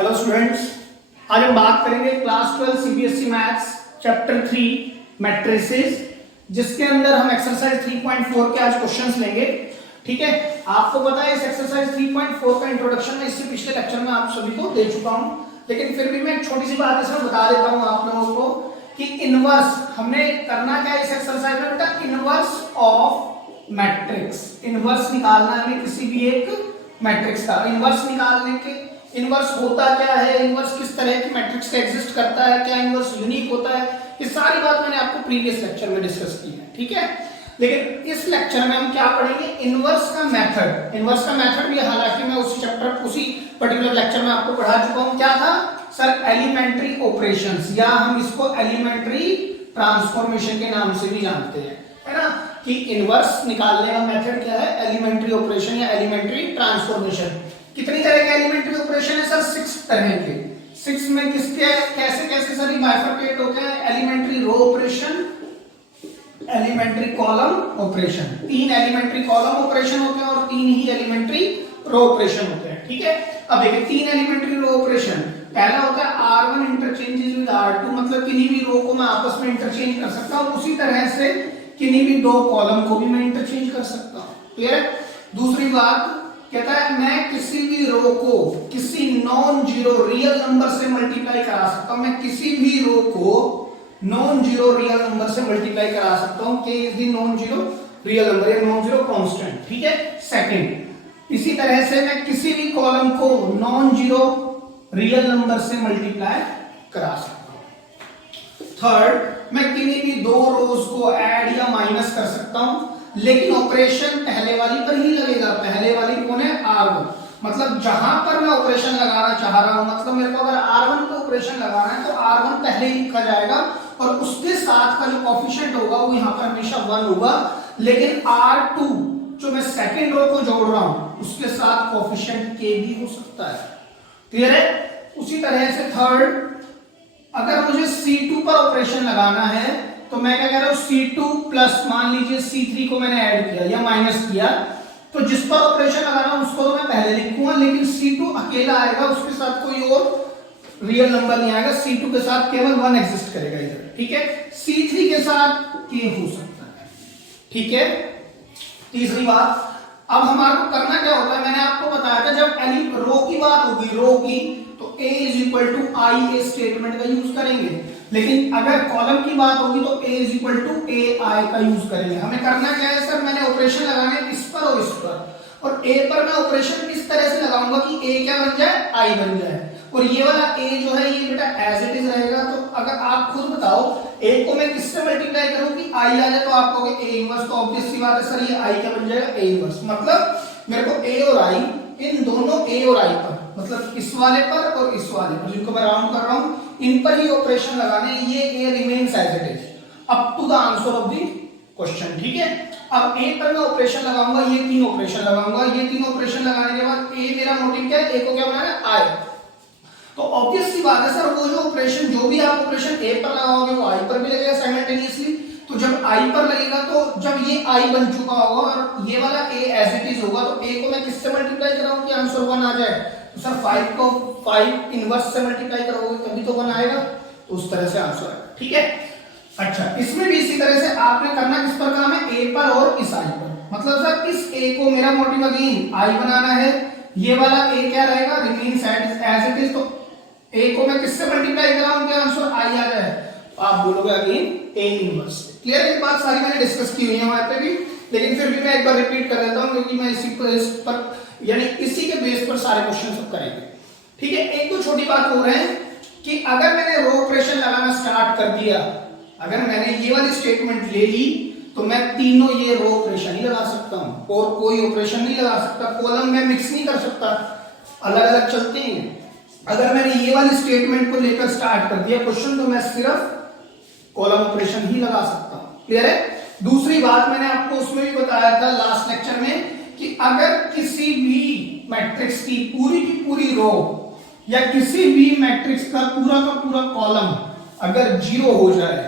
Hello students, आज हम बात करेंगे class 12 CBSE maths chapter 3 matrices, जिसके अंदर हम एक्सरसाइज 3.4 के आज क्वेश्चंस लेंगे। ठीक है, आपको पता है इस एक्सरसाइज 3.4 का इंट्रोडक्शन मैं इससे पिछले लेक्चर में आप सभी को दे चुका हूं, लेकिन फिर भी मैं एक छोटी सी बात इसमें बता देता हूं आप लोगों को कि इनवर्स हमने करना क्या है इस एक्सरसाइज में बेटा, इनवर्स ऑफ मैट्रिक्स। इनवर्स निकालना है हमें किसी भी एक मैट्रिक्स का। इनवर्स निकालने के इनवर्स होता क्या है, इनवर्स किस तरह की मैट्रिक्स का एग्जिस्ट करता है, क्या इनवर्स यूनिक होता है, ये सारी बात मैंने आपको प्रीवियस लेक्चर में डिस्कस की है। ठीक है, लेकिन इस लेक्चर में हम क्या पढ़ेंगे, इनवर्स का मेथड। इनवर्स का मेथड भी हालांकि मैं उसी चैप्टर उसी पर्टिकुलर लेक्चर में आपको पढ़ा चुका हूं। क्या था सर, एलिमेंट्री ऑपरेशंस, या हम इसको एलिमेंट्री ट्रांसफॉर्मेशन के नाम से भी जानते हैं, है ना, कि इनवर्स निकालने का मेथड क्या है, एलिमेंट्री ऑपरेशन या एलिमेंट्री ट्रांसफॉर्मेशन। कितनी तरह के एलिमेंट्री ऑपरेशन है सर, 6 तरह के। 6 में किसके कैसे कैसे सर बाइफरकेट होते हैं, elementary row operation, elementary column operation. 3 elementary column operation होते हैं और 3 ही एलिमेंट्री रो ऑपरेशन होते हैं। ठीक है, अब देखिए 3 एलिमेंट्री रो ऑपरेशन, पहला होता है R1 इंटरचेंजेस विद R2, मतलब किन्हीं भी रो को मैं आपस में इंटरचेंज कर सकता हूं, उसी तरह से किन्हीं भी 2 कॉलम को भी मैं इंटरचेंज कर सकता हूं। क्लियर। दूसरी बात कहता है मैं किसी भी रो को किसी नॉन जीरो रियल नंबर से मल्टीप्लाई करा सकता हूं। मैं किसी भी रो को नॉन जीरो रियल नंबर से मल्टीप्लाई करा सकता हूं। के is the non zero real number या नॉन जीरो कांस्टेंट। ठीक है, सेकंड, इसी तरह से मैं किसी भी कॉलम को नॉन जीरो रियल नंबर से मल्टीप्लाई करा सकता हूं। थर्ड, मैं किन्हीं भी 2 रोज को ऐड या माइनस कर सकता हूं, लेकिन ऑपरेशन पहले वाली पर ही लगेगा। पहले वाली कौन है, R1, मतलब जहां पर मैं ऑपरेशन लगाना चाह रहा हूं, मतलब मेरे को अगर R1 पे ऑपरेशन लगाना है तो R1 पहले ही लिखा जाएगा और उसके साथ का जो कोएफिशिएंट होगा वो यहां पर हमेशा 1 होगा। लेकिन R2 जो मैं सेकंड रो को जोड़ रहा हूं उसके साथ कोएफिशिएंट K भी हो सकता है। क्लियर है। उसी तरह से थर्ड, अगर मुझे C2 पर ऑपरेशन लगाना है तो मैं क्या कह रहा हूं, C2 प्लस मान लीजिए C3 को मैंने ऐड किया या माइनस किया, तो जिस पर ऑपरेशन लगा रहा हूं उसको तो मैं पहले लिखूंगा, लेकिन C2 अकेला आएगा, उसके साथ कोई और रियल नंबर नहीं आएगा। C2 के साथ केवल 1 एग्जिस्ट करेगा इधर। ठीक है, C3 के साथ K हो सकता है। ठीक है, तीसरी बात, अब हमारे को करना क्या होता है, मैंने आपको बताया था जब एनी रो की बात होगी, रो की, तो A is equal to I A statement का यूज करेंगे, लेकिन अगर कॉलम की बात होगी तो A is equal to A I का यूज करेंगे। हमें करना क्या है सर, मैंने ऑपरेशन लगाने इस पर और इस पर, और A पर मैं ऑपरेशन इस तरह से लगाऊंगा कि A क्या बन जाए, I बन जाए, और ये वाला A जो है ये बेटा एज इट इज रहेगा। तो अगर आप खुद बताओ A को मैं किससे मल्टीप्लाई करूं कि I आ जाए, तो आप कहोगे A इनवर्स, तो ऑब्वियस सी बात है सर ये I क्या बन जाएगा, A इनवर्स। मतलब मेरे को A और I, इन दोनों A और I पर, मतलब इस वाले पर और इस वाले पर, जिनको मैं राउंड कर रहा हूं, इन पर ही ऑपरेशन लगाने। ये A remains as it is up to the answer of the question. ठीक है, अब A पर मैं ऑपरेशन लगाऊंगा, ये 3 ऑपरेशन लगाऊंगा, ये 3 ऑपरेशन लगाने के बाद A मेरा मोटिव क्या है, A को क्या बनाना है, I। तो ऑब्वियस सी बात है सर, वो जो ऑपरेशन जो भी आप ऑपरेशन A पर लगाओगे वो I पर भी लगेगा साइमल्टेनियसली। तो जब I पर लगेगा तो जब ये I बन चुका होगा और ये वाला A एज इट इज होगा, तो A को मैं किससे मल्टीप्लाई कराऊं कि आंसर 1 आ जाए, तो सर 5 को 5 इनवर्स से मल्टीप्लाई करोगे तभी तो 1 आएगा, तो उस तरह से आंसर आएगा। ठीक है, अच्छा, इसमें भी इसी तरह से आपने करना किस पर काम है, A पर और इस I पर। मतलब सर इस A को मेरा मोटिव अगेन I बनाना है, ये वाला A क्या रहेगा, रिमेन्स एज इट इज, तो A को मैं किससे मल्टीप्लाई कराऊं कि आंसर I आ जाए, आप बोलोगे अगेन A इनवर्स। क्लियर है, ये बात सारी मैंने डिस्कस की हुई है वहां पे भी, लेकिन फिर भी मैं एक बार रिपीट कर देता हूं क्योंकि मैं इसी पर यानी इसी के बेस पर सारे क्वेश्चन सब करेंगे। ठीक है, एक तो छोटी बात हो रहे हैं कि अगर मैंने रो ऑपरेशन लगाना स्टार्ट कर दिया, अगर मैंने ये वाली स्टेटमेंट ले ली, तो मैं तीनों ये रो ऑपरेशन ही लगा सकता हूं और कोई ऑपरेशन नहीं लगा सकता। कॉलम में मिक्स नहीं कर सकता, अलग अलग चलते हैं। अगर मैंने ये वाली स्टेटमेंट को लेकर स्टार्ट कर दिया क्वेश्चन, तो मैं सिर्फ कॉलम ऑपरेशन ही लगा सकता हूं। क्लियर है। दूसरी बात मैंने आपको उसमें भी बताया था लास्ट लेक्चर में कि अगर किसी भी मैट्रिक्स की पूरी रो या किसी भी मैट्रिक्स का पूरा कॉलम अगर 0 हो जाए,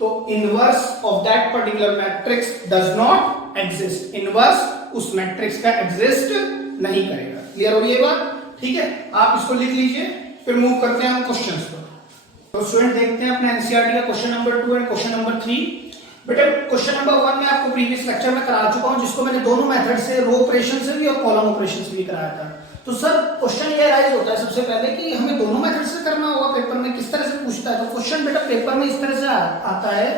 तो inverse of that particular matrix does not exist. Inverse उस मैट्रिक्स का एग्जिस्ट नहीं करेगा। क्लियर हो रही है बात? ठीक है, आप इसको लिख लीजिए। फिर मूव करते हैं हम क्वेश्चंस पर। तो स्टूडेंट देखते हैं अपने एनसीईआरटी का question number 2 and question number 3। बेटा क्वेश्चन नंबर 1 में आपको प्रीवियस लेक्चर में करा चुका हूं, जिसको मैंने दोनों मेथड से, रो ऑपरेशन से भी और कॉलम ऑपरेशन से भी कराया था। तो सर क्वेश्चन ये राइज होता है सबसे पहले कि हमें दोनों मेथड से करना होगा, पेपर में किस तरह से पूछता है। तो क्वेश्चन बेटा पेपर में इस तरह से आता है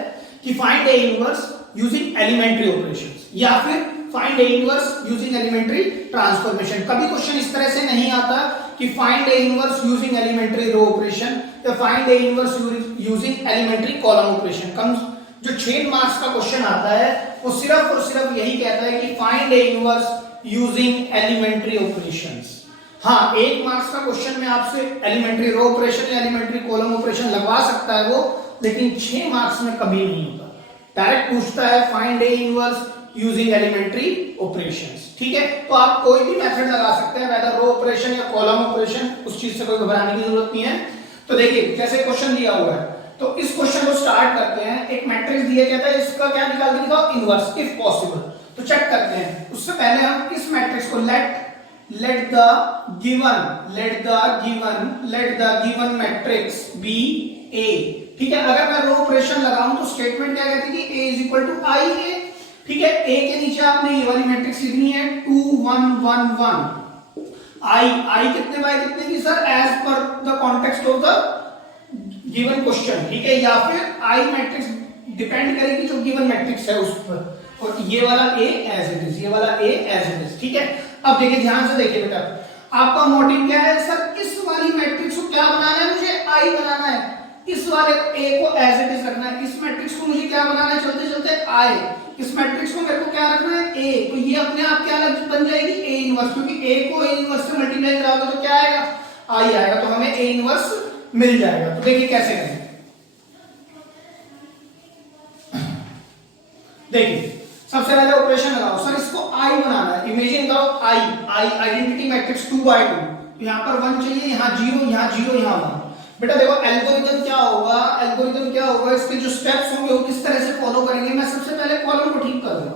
कि फाइंड ए इनवर्स यूजिंग एलिमेंट्री ऑपरेशंस, या फिर फाइंड ए इनवर्स यूजिंग एलिमेंट्री ट्रांसफॉर्मेशन। कभी क्वेश्चन इस तरह से नहीं आता कि फाइंड ए inverse using elementary row operation या फाइंड ए inverse using elementary column operation. कम जो 6 मार्क्स का क्वेश्चन आता है वो सिर्फ और सिर्फ यही कहता है कि फाइंड ए इनवर्स यूजिंग एलिमेंट्री ऑपरेशंस। हाँ, 1 मार्क्स का क्वेश्चन में आपसे एलिमेंट्री रो ऑपरेशन या एलिमेंट्री कॉलम ऑपरेशन लगवा सकता है वो, लेकिन 6 मार्क्स में कभी नहीं होता। डायरेक्ट पूछता है फाइंड ए इनवर्स यूजिंग एलिमेंट्री ऑपरेशंस। ठीक है, तो आप कोई भी मेथड लगा सकते हैं, वेदर रो ऑपरेशन या कॉलम ऑपरेशन, उस चीज से कोई घबराने की जरूरत नहीं है। तो देखिए जैसे क्वेश्चन दिया हुआ है, तो इस क्वेश्चन को स्टार्ट करते हैं। एक मैट्रिक्स दिया कहता है इसका क्या निकाल के दिखाओ, इनवर्स इफ पॉसिबल। तो चेक करते हैं। उससे पहले हम इस मैट्रिक्स को let the given matrix be A। ठीक है, अगर मैं रो ऑपरेशन लगाऊं तो स्टेटमेंट क्या कहती है कि A is equal to I है। ठीक है, A के नीचे आपने ये वाली मैट्रिक्स लिखनी है 2 1 1 1। I कितने बाय कितने की sir, as per the context of the given question. ठीक है, या फिर I मैट्रिक्स डिपेंड करेगी जो गिवन मैट्रिक्स है उस पर, और ये वाला A एज इट इज, ये वाला A एज इट इज। ठीक है, अब देखिए ध्यान से देखिए बेटा, आपका मोटिव क्या है सर, इस वाली मैट्रिक्स को क्या बनाना है, मुझे I बनाना है। इस वाले A को एज इट इज रखना है। इस मैट्रिक्स को मुझे क्या बनाना है, चलते चलते I। इस मैट्रिक्स को मेरे को क्या रखना है, A। तो ये अपने आप क्या बन जाएगी, A इनवर्स, क्योंकि A को A इनवर्स से मल्टीप्लाई कराओगे तो क्या आएगा, I आएगा। तो हमें A इनवर्स मिल जाएगा। तो देखिए कैसे करें, देखिए सबसे पहले ऑपरेशन लगाओ। सर इसको I बनाना है, इमेजिन करो I आइडेंटिटी मैट्रिक्स 2 by 2। यहाँ पर 1 चाहिए, यहाँ 0, यहाँ 0, यहाँ 1। बेटा देखो एल्गोरिथम क्या होगा, इसके जो स्टेप्स होंगे वो किस तरह से फॉलो करेंगे। मैं सबसे पहले कॉलम को ठीक करूंगा।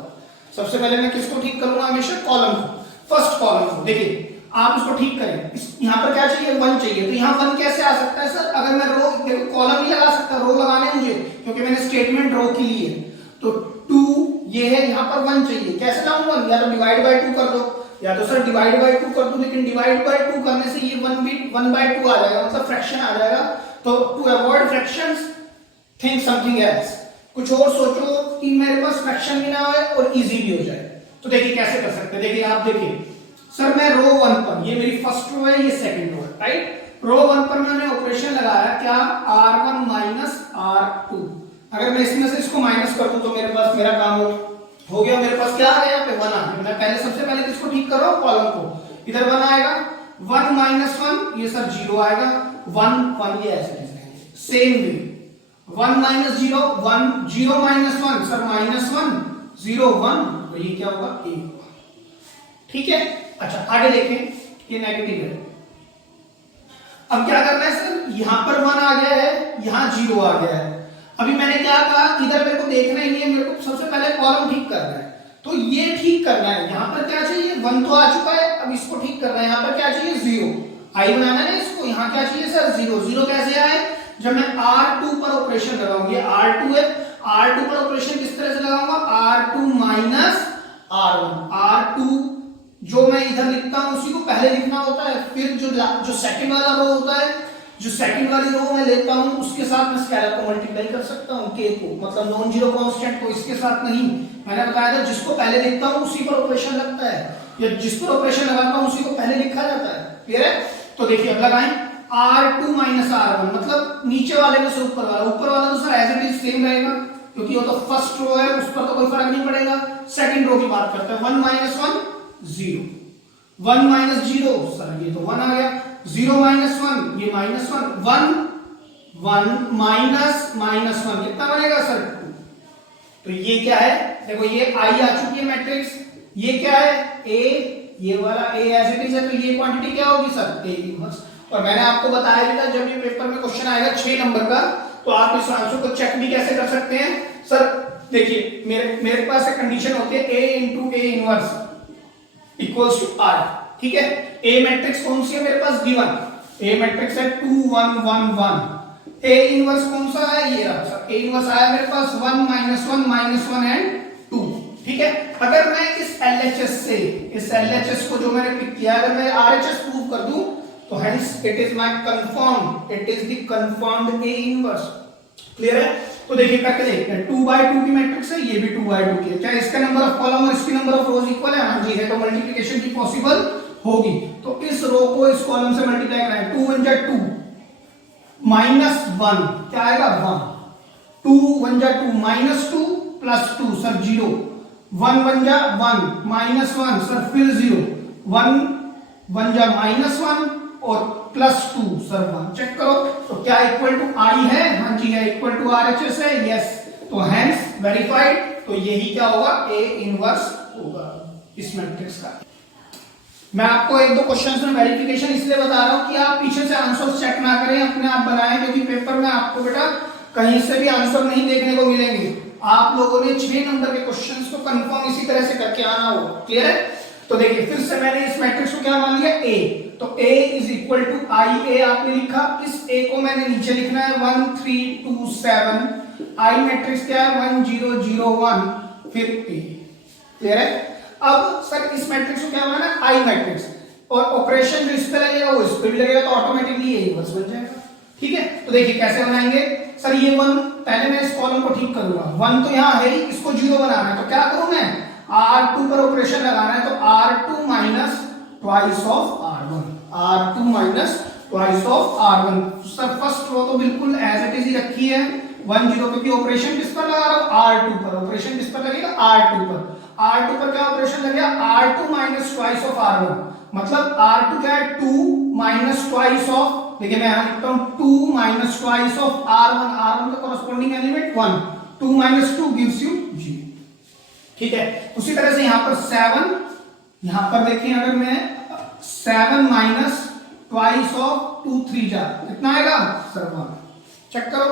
सबसे पहले मैं किसको ठीक करूंगा, हमेशा कॉलम को, फर्स्ट कॉलम को। देखिए आप इसको ठीक करें, यहाँ पर क्या चाहिए, 1 चाहिए। तो यहाँ 1 कैसे आ सकता है सर, अगर मैं रो, देखो कॉलम ही लगा सकता, रो लगाने मुझे, क्योंकि मैंने स्टेटमेंट रो की ली है। तो 2 ये है, यहाँ पर 1 चाहिए। कैसे लाऊंगा, या तो डिवाइड बाय 2 कर दो, या तो सर डिवाइड बाय 2 कर दो, लेकिन डिवाइड बाय 2 करने से ये 1 by 2 आ जाएगा, मतलब फ्रैक्शन आ जाएगा। तो to avoid fractions think something else, कुछ और सोचो कि मेरे पास फ्रैक्शन भी ना आए और इजी भी हो जाए। तो देखिए कैसे कर सकते हैं। देखिए आप देखिए सर, मैं रो 1 पर, ये मेरी फर्स्ट रो है, ये सेकंड रो है, राइट। रो 1 पर मैंने ऑपरेशन लगाया क्या, R1 माइनस R2। अगर मैं इसमें से इसको माइनस कर दूं तो मेरे पास मेरा काम हो गया। मेरे पास क्या आ गया, यहाँ पे 1 आ गया। मैं पहले सबसे पहले किसको ठीक कर रहा हूँ, कॉलम को। इधर 1 आएगा, 1 माइनस 1 ये सर 0 आएगा, 1 1 ये ऐसे लिखेंगे। Same way 1 minus 0 1, 0 minus 1 sir minus 1, 0 1, तो ये क्या होगा, 1 होगा। ठीक है, अच्छा आगे देखें, ये नेगेटिव है। अब क्या करना है सर, यहां पर 1 आ गया है, यहां 0 आ गया है। अभी मैंने क्या कहा, इधर मेरे को देखना ही है, मेरे को सबसे पहले कॉलम ठीक करना है। तो ये ठीक करना है, यहां पर क्या चाहिए, 1 तो आ चुका है, अब इसको ठीक करना है। यहां पर क्या चाहिए, 0, I बनाना है इसको। यहां क्या चाहिए सर, 0। 0 कैसे आए, जब मैं R2 पर ऑपरेशन लगाऊंगी, R2 है, R2 पर ऑपरेशन किस तरह से लगाऊंगा, R2 माइनस R1। R2 जो मैं इधर लिखता हूं उसी को पहले लिखना होता है, फिर जो सेकंड वाला रो होता है, जो सेकंड वाली रो मैं लेता हूं उसके साथ मैं स्केलर को मल्टीप्लाई कर सकता हूं, k को, मतलब नॉन जीरो कांस्टेंट को, इसके साथ नहीं। मैंने बताया था जिसको पहले लिखता हूं उसी पर ऑपरेशन लगता है, या जिस पर ऑपरेशन लगाता हूं उसी को पहले लिखा जाता है। क्लियर है। तो देखिए अब लगाएं, R2 माइनस R1, मतलब नीचे वाले में से ऊपर वाला। ऊपर वाला तो sir as it is same रहेगा, क्योंकि वो तो फर्स्ट रो है, उस पर तो कोई फर्क नहीं पड़ेगा। सेकंड रो की बात करते हैं, 1 माइनस 1 0, 1 माइनस 0 सर ये तो 1 आ गया, 0 माइनस 1 ये माइनस 1, 1 1 माइनस माइनस 1 कितना बनेगा सर 2। तो ये क्या है, देखो ये I आ चुकी है मैट्रिक्स, ये क्या है A, ये वाला A एज इट इज है, तो ये क्वांटिटी क्या होगी सर A इनवर्स। और मैंने आपको बताया भी था जब ये पेपर में क्वेश्चन आएगा 6 नंबर का, तो आप इस आंसर को चेक भी कैसे कर सकते हैं सर। देखिए मेरे पास एक कंडीशन होती है A into A inverse equals to R। ठीक है, A मैट्रिक्स कौन सी है मेरे पास, गिवन। ए मैट्रिक्स है 2 1 1 1। ए इनवर्स कौन सा है, ये रहा सर। ए इनवर्स आया मेरे पास 1 -1 -1 एंड 2। ठीक है, अगर मैं इस LHS से, इस LHS को जो मैंने पिक किया है, अगर मैं RHS प्रूव कर दूं तो hence it is my confirmed, it is the confirmed A inverse. Clear है? तो देखिए करके देखते हैं। 2 by 2 की मैट्रिक्स है, ये भी 2 by 2 की है। क्या इसका नंबर ऑफ कॉलम और इसकी नंबर ऑफ रोज इक्वल है? हां जी है, तो मल्टीप्लिकेशन की पॉसिबल होगी। तो इस रो को इस कॉलम से मल्टीप्लाई करना है। 2 1 2 -1 क्या आएगा 1, 2 1 2 -2 +2 सर 0, 1 1 1 -1 सर फिर 0, 1 1 -1 और +2 सर 1। चेक करो तो क्या इक्वल टू आई है? हां जी है, इक्वल टू RHS है, यस। तो हेंस वेरीफाइड। तो यही क्या होगा, ए इनवर्स होगा इस मैट्रिक्स का। मैं आपको एक दो क्वेश्चंस में वेरिफिकेशन इसलिए बता रहा हूं कि आप पीछे से आंसर चेक ना करें, अपने आप बनाएं, क्योंकि पेपर में आपको बेटा कहीं से भी आंसर नहीं देखने को मिलेंगे। आप लोगों ने 6 नंबर के क्वेश्चंस को कंफर्म इसी तरह से करके आना होगा। क्लियर है? तो देखिए फिर से मैंने इस मैट्रिक्स को क्या मान लिया, ए। तो A is equal to I ए आपने लिखा, इस A को मैंने नीचे लिखना है 1 3 2 7। आई मैट्रिक्स क्या है 1 0 0 1 फिर A। क्लियर है? अब सर इस मैट्रिक्स को क्या बनाना है, आई मैट्रिक्स, और ऑपरेशन जो इस पे लगेगा वो इस पे भी लगेगा, तो ऑटोमेटिकली ये इनवर्स बन जाएगा। ठीक है, तो देखिए कैसे बनाएंगे सर। ये 1 पहले मैं इस कॉलम को ठीक करूंगा, 1 तो यहां है ही, इसको 0 बनाना है। तो क्या करूं मैं, R2 पर ऑपरेशन लगाना है, तो R2 minus twice of R1, R2 minus twice of R1। Sir first row तो बिल्कुल एज इट इज ही रखी है 1 0, क्योंकि ऑपरेशन किस पर लगा रहा हूं, R2 पर। ऑपरेशन किस पर लगेगा, R2 पर। R2 पर क्या ऑपरेशन लगेगा, R2 minus twice of R1, मतलब R2 क्या है 2 माइनस ट्वाइस ऑफ, देखिए मैं यहां लिखता हूं 2 minus twice of R1, R1 का corresponding element 1, 2 minus 2 gives you 0। ठीक है, उसी तरह से यहां पर 7, यहां पर देखिए अगर मैं 7 माइनस ट्वाइस ऑफ 2 3 जा कितना आएगा सर 1। चेक करो।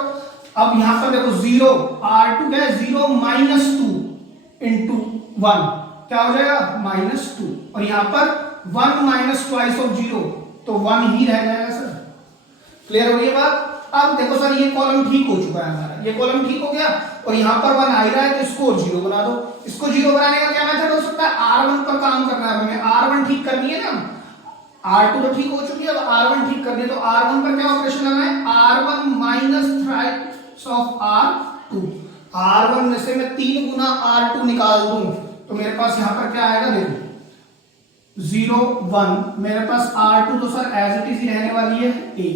अब यहां पर देखो 0, R2 क्या है 0 माइनस 2 इंटू 1 क्या हो जाएगा -2, और यहां पर 1 माइनस ट्वाइस ऑफ 0 तो 1 ही रह जाएगा सर। क्लियर हो गई बात? अब देखो सर ये कॉलम ठीक हो चुका है हमारा, ये कॉलम ठीक हो गया, और यहां पर 1 आ रहा है, तो इसको 0 बना दो। इसको 0 बनाने का क्या मेथड हो सकता है, R1 पर काम करना है हमें, R1 ठीक करनी है ना। R2 तो ठीक हो चुकी है, अब R1 ठीक करनी है, तो R1 पर क्या ऑपरेशन लगाना है, R1 minus thrice of R2। R1 में से मैं 3 गुना R2 निकाल दूं तो मेरे पास यहां पर क्या आएगा, देखो 0 1, मेरे पास R2 तो सर एज इट इज ही रहने वाली है A।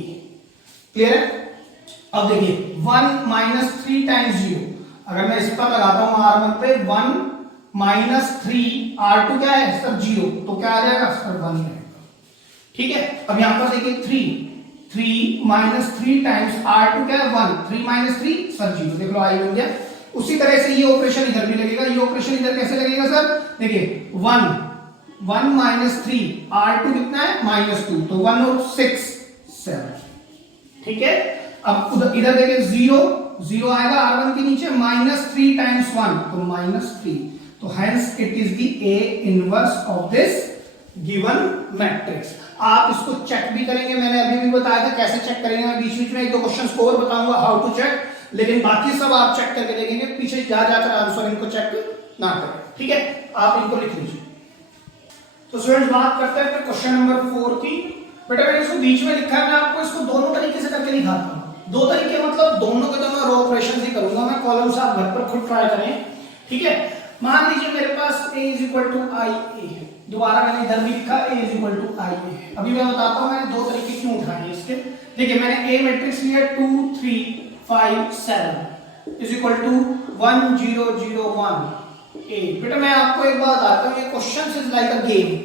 क्लियर है? अब देखिए 1 माइनस 3 टाइम्स 0, अगर मैं इस पर लगाता हूं R1 पे 1 माइनस 3, R2 क्या है सर 0, तो क्या आ जाएगा सर 1 ही रहेगा। ठीक है, अब यहां पर देखिए 3 माइनस 3 टाइम्स R2 क्या है 1, 3 माइनस 3 सर 0, देख लो आई बन गया। उसी तरह से ये ऑपरेशन इधर भी लगेगा, ये ऑपरेशन इधर कैसे लगेगा सर, देखिए 1 माइनस 3, R2 कितना है -2, तो 1 और 6 7। ठीक है, अब उधर इधर देखिए 0 आएगा R1 के नीचे, -3 टाइम्स 1 तो -3, तो hence it is the A inverse of this given matrix. आप इसको चेक भी करेंगे, मैंने अभी भी बताया था कैसे चेक करेंगे, मैं बीच बीच में एक दो क्वेश्चन और बताऊंगा हाउ टू चेक, लेकिन बाकी सब आप चेक करके देखेंगे, पीछे जा जाकर आंसर इनको चेक ना करें। ठीक है, आप इनको लिख लीजिए। तो स्टूडेंट्स बात करते हैं क्वेश्चन नंबर 4 की। बेटा मैंने इसको बीच में लिखा है, मैं आपको इसको दोनों तरीके से करके दिखाता हूं। दो तरीके मतलब दोनों के दोनों रो ऑपरेशन ही करूंगा मैं, कॉलम से आप घर पर खुद ट्राई करें। ठीक है, मान लीजिए मेरे पास A is equal to I ए है, दोबारा मैंने इधर भी लिखा A is equal to I ए है। अभी मैं बताता हूं मैंने दो तरीके क्यों उठाए हैं इसके। देखिए मैंने A मैट्रिक्स लिया 2 3 5 7 इज इक्वल टू 1 0 0 1 A। बेटा मैं आपको एक बात बताता हूं, ये question is like a game,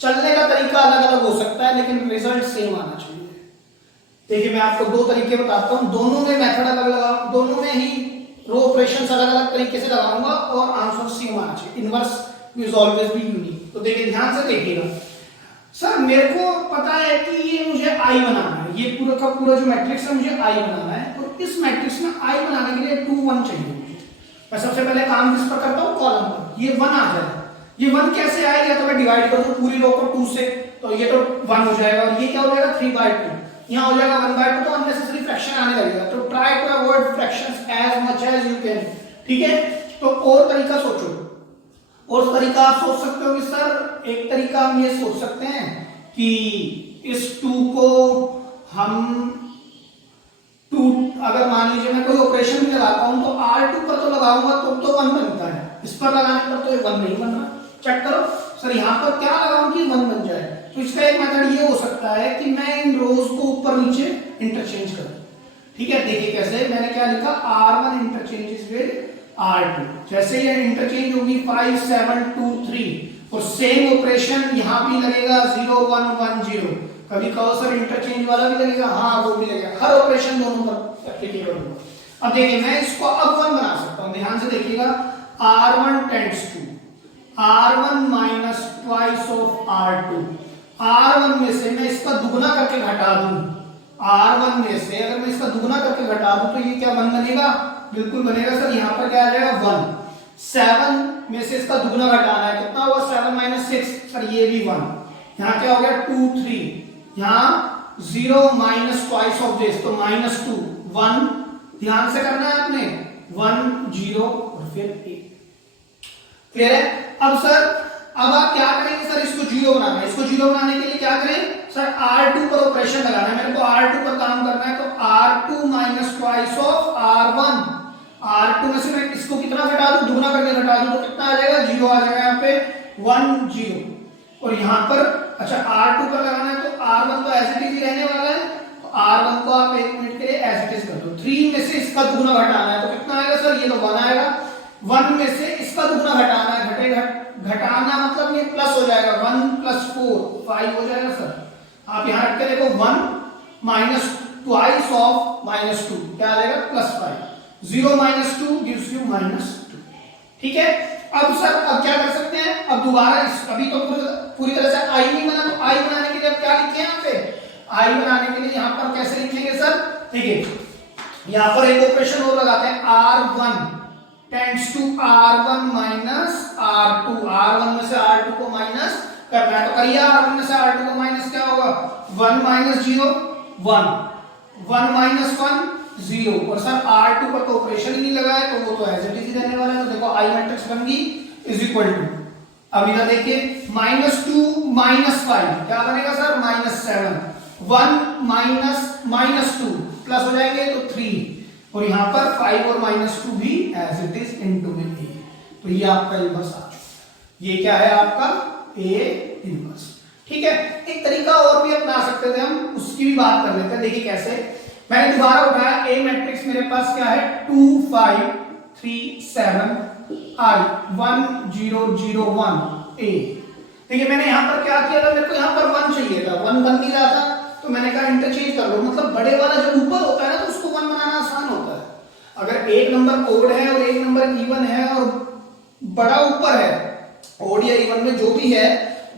चलने का तरीका अलग अलग हो सकता है लेकिन रिजल्ट सेम आना चाहिए। देखिए मैं आपको दो तरीके बताता हूं, दोनों में मेथड अलग अलग, दोनों में ही रो ऑपरेशंस अलग अलग तरीके से लगाऊंगा और आंसर सेम आना चाहिए। Inverse is always be unique. तो देखिए ध्यान से देखिएगा सर, मेरे को पता है कि ये मुझे आई बनाना है, ये पूरा का पूरा जो मैट्रिक्स है मुझे आई बनाना है, और इस मैट्रिक्स में आई बनाने के लिए 2 1 चाहिए मुझे। मैं सबसे पहले काम किस पर करता हूं, कॉलम पर। ये 1 आ जाए, ये 1 कैसे आएगा, तो मैं डिवाइड कर दूं पूरी रो को 2 से, तो ये तो 1 हो जाएगा और ये क्या हो जाएगा 3/2, यहाँ हो जाएगा 1/2, तो अननेसेसरी फ्रैक्शन आने लगेगा। तो try to avoid fractions as much as you can, ठीक है। तो और तरीका सोचो, और तरीका आप सोच सकते हो कि सर एक तरीका हम ये सोच सकते हैं कि इस 2 को हम 2, अगर मान लीजिए मैं कोई ऑपरेशन भी लगाता हूं तो R2 पर तो लगाऊंगा तो 1 बनता है, इस पर लगाने पर तो ये 1 नहीं बन रहा। चेक करो सर, यहाँ पर क्या लगाऊं कि 1 बन जाए। तो इसका एक मेथड ये हो सकता है कि मैं इन रोज को ऊपर नीचे इंटरचेंज कर दूं, ठीक है। देखिए कैसे, मैंने क्या लिखा, R1 इंटरचेंजेस विद R2, जैसे ये इंटरचेंज होगी 5 7 2 3 और सेम ऑपरेशन यहाँ भी लगेगा 0 1 1 0। कभी कहो सर इंटरचेंज वाला भी लगेगा, हाँ वो भी लगेगा, हर ऑपरेशन दोनों पर एप्लीकेबल होगा। अब देखिए मैं इसको अब 1 बना सकता हूं, ध्यान से देखिएगा, R1 tends to R1 minus twice of R2। R1 में से मैं इसका दुगना करके घटा दूं, R1 में से अगर मैं इसका दुगना करके घटा दूं तो ये क्या 1 बनेगा, बिल्कुल बनेगा सर। यहाँ पर क्या आ जाएगा 1। 7 में से इसका दुगना घटाना है, कितना हुआ 7 माइनस 6, सर ये भी 1। यहाँ क्या हो गया 2 3, यहाँ 0 माइनस ट्वाइस ऑफ दिस तो -2 1, ध्यान से करना है आपने, 1 0 और फिर 1। क्लियर है। अब सर अब आप क्या करेंगे सर, इसको 0 बनाना है, इसको 0 बनाने के लिए क्या करें सर, R2 पर ऑपरेशन लगाना है, मेरे को R2 पर काम करना है, तो R2 minus twice of R1। R2 में से मैं इसको कितना घटा दूं, दुगना करके घटा दूं तो कितना आ जाएगा 0 आ जाएगा, यहाँ पे 1 0। और यहाँ पर अच्छा R2 पर लगाना है तो R1 तो एज इट इज ही रहने वाला है, तो R1 को आप 1 मिनट के लिए एज इट इज कर दो। 3 में से इसका दुगना घटाना है तो कितना आएगा सर, ये तो 1 आएगा। 1 में से इसका दुगना घटाना है, घटाना मतलब ये प्लस हो जाएगा, 1 + 4 5 हो जाएगा सर। आप यहाँ रख के देखो 1 माइनस ट्वाइस ऑफ -2 क्या आ जाएगा +5। 0 - 2 गिव्स यू -2, ठीक है। अब सर अब क्या कर सकते हैं, अब दोबारा अभी तो पूरी तरह से आई नहीं बना, तो आई बनाने के लिए अब क्या लिखे यहाँ पे, आई बनाने के लिए यहाँ पर कैसे लिखेंगे सर, देखिए यहाँ पर एक ऑपरेशन और लगाते हैं, R1 tends to R1 minus R2। R1 में से R2 को माइनस करना है तो करिए, R1 में से R2 को माइनस क्या होगा, 1 - 0 1 1 - 1 0। और सर R2 पर तो ऑपरेशन ही नहीं लगा है तो वो तो एज इट इज रहने वाला है, तो देखो I मैट्रिक्स बन गई इज इक्वल टू, अब इधर देखिए -2 - 5 क्या बनेगा सर -7। 1 - 2 प्लस हो जाएंगे तो 3 और यहाँ पर 5 और -2 भी एज इट इज इनटू में A, तो ये आपका इनवर्स आ चुका, ये क्या है आपका A इनवर्स, ठीक है। एक तरीका और भी अपना सकते थे हम, उसकी भी बात कर लेते हैं। देखिए कैसे, मैंने दोबारा उठाया A मैट्रिक्स, मेरे पास क्या है 2 5 3 7 I 1 0 0 1 A। देखिए मैंने यहाँ पर क्या किया था, मेरे को यहाँ पर 1 चाहिए था, 1 बन नहीं रहा था तो मैंने कहा इंटरचेंज कर लो, मतलब बड़े वाला जब ऊपर होता है ना तो उसको 1 बनाना आसान होता है। अगर एक नंबर ओड है और एक नंबर इवन है और बड़ा ऊपर है, ओड या इवन में जो भी है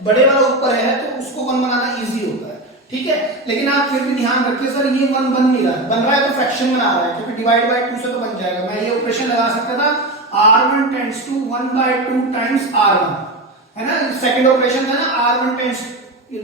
बड़े वाला ऊपर है तो उसको 1 बनाना इजी होता है, ठीक है। लेकिन आप फिर भी ध्यान रखिए सर ये 1 बन नहीं रहा है, बन रहा है तो फ्रैक्शन बना रहा है, क्योंकि डिवाइड बाय 2 से तो बन जाएगा। मैं ये ऑपरेशन लगा सकता था R1 tends to 1/2 times R1, है ना, सेकंड ऑपरेशन था ना, R1 tends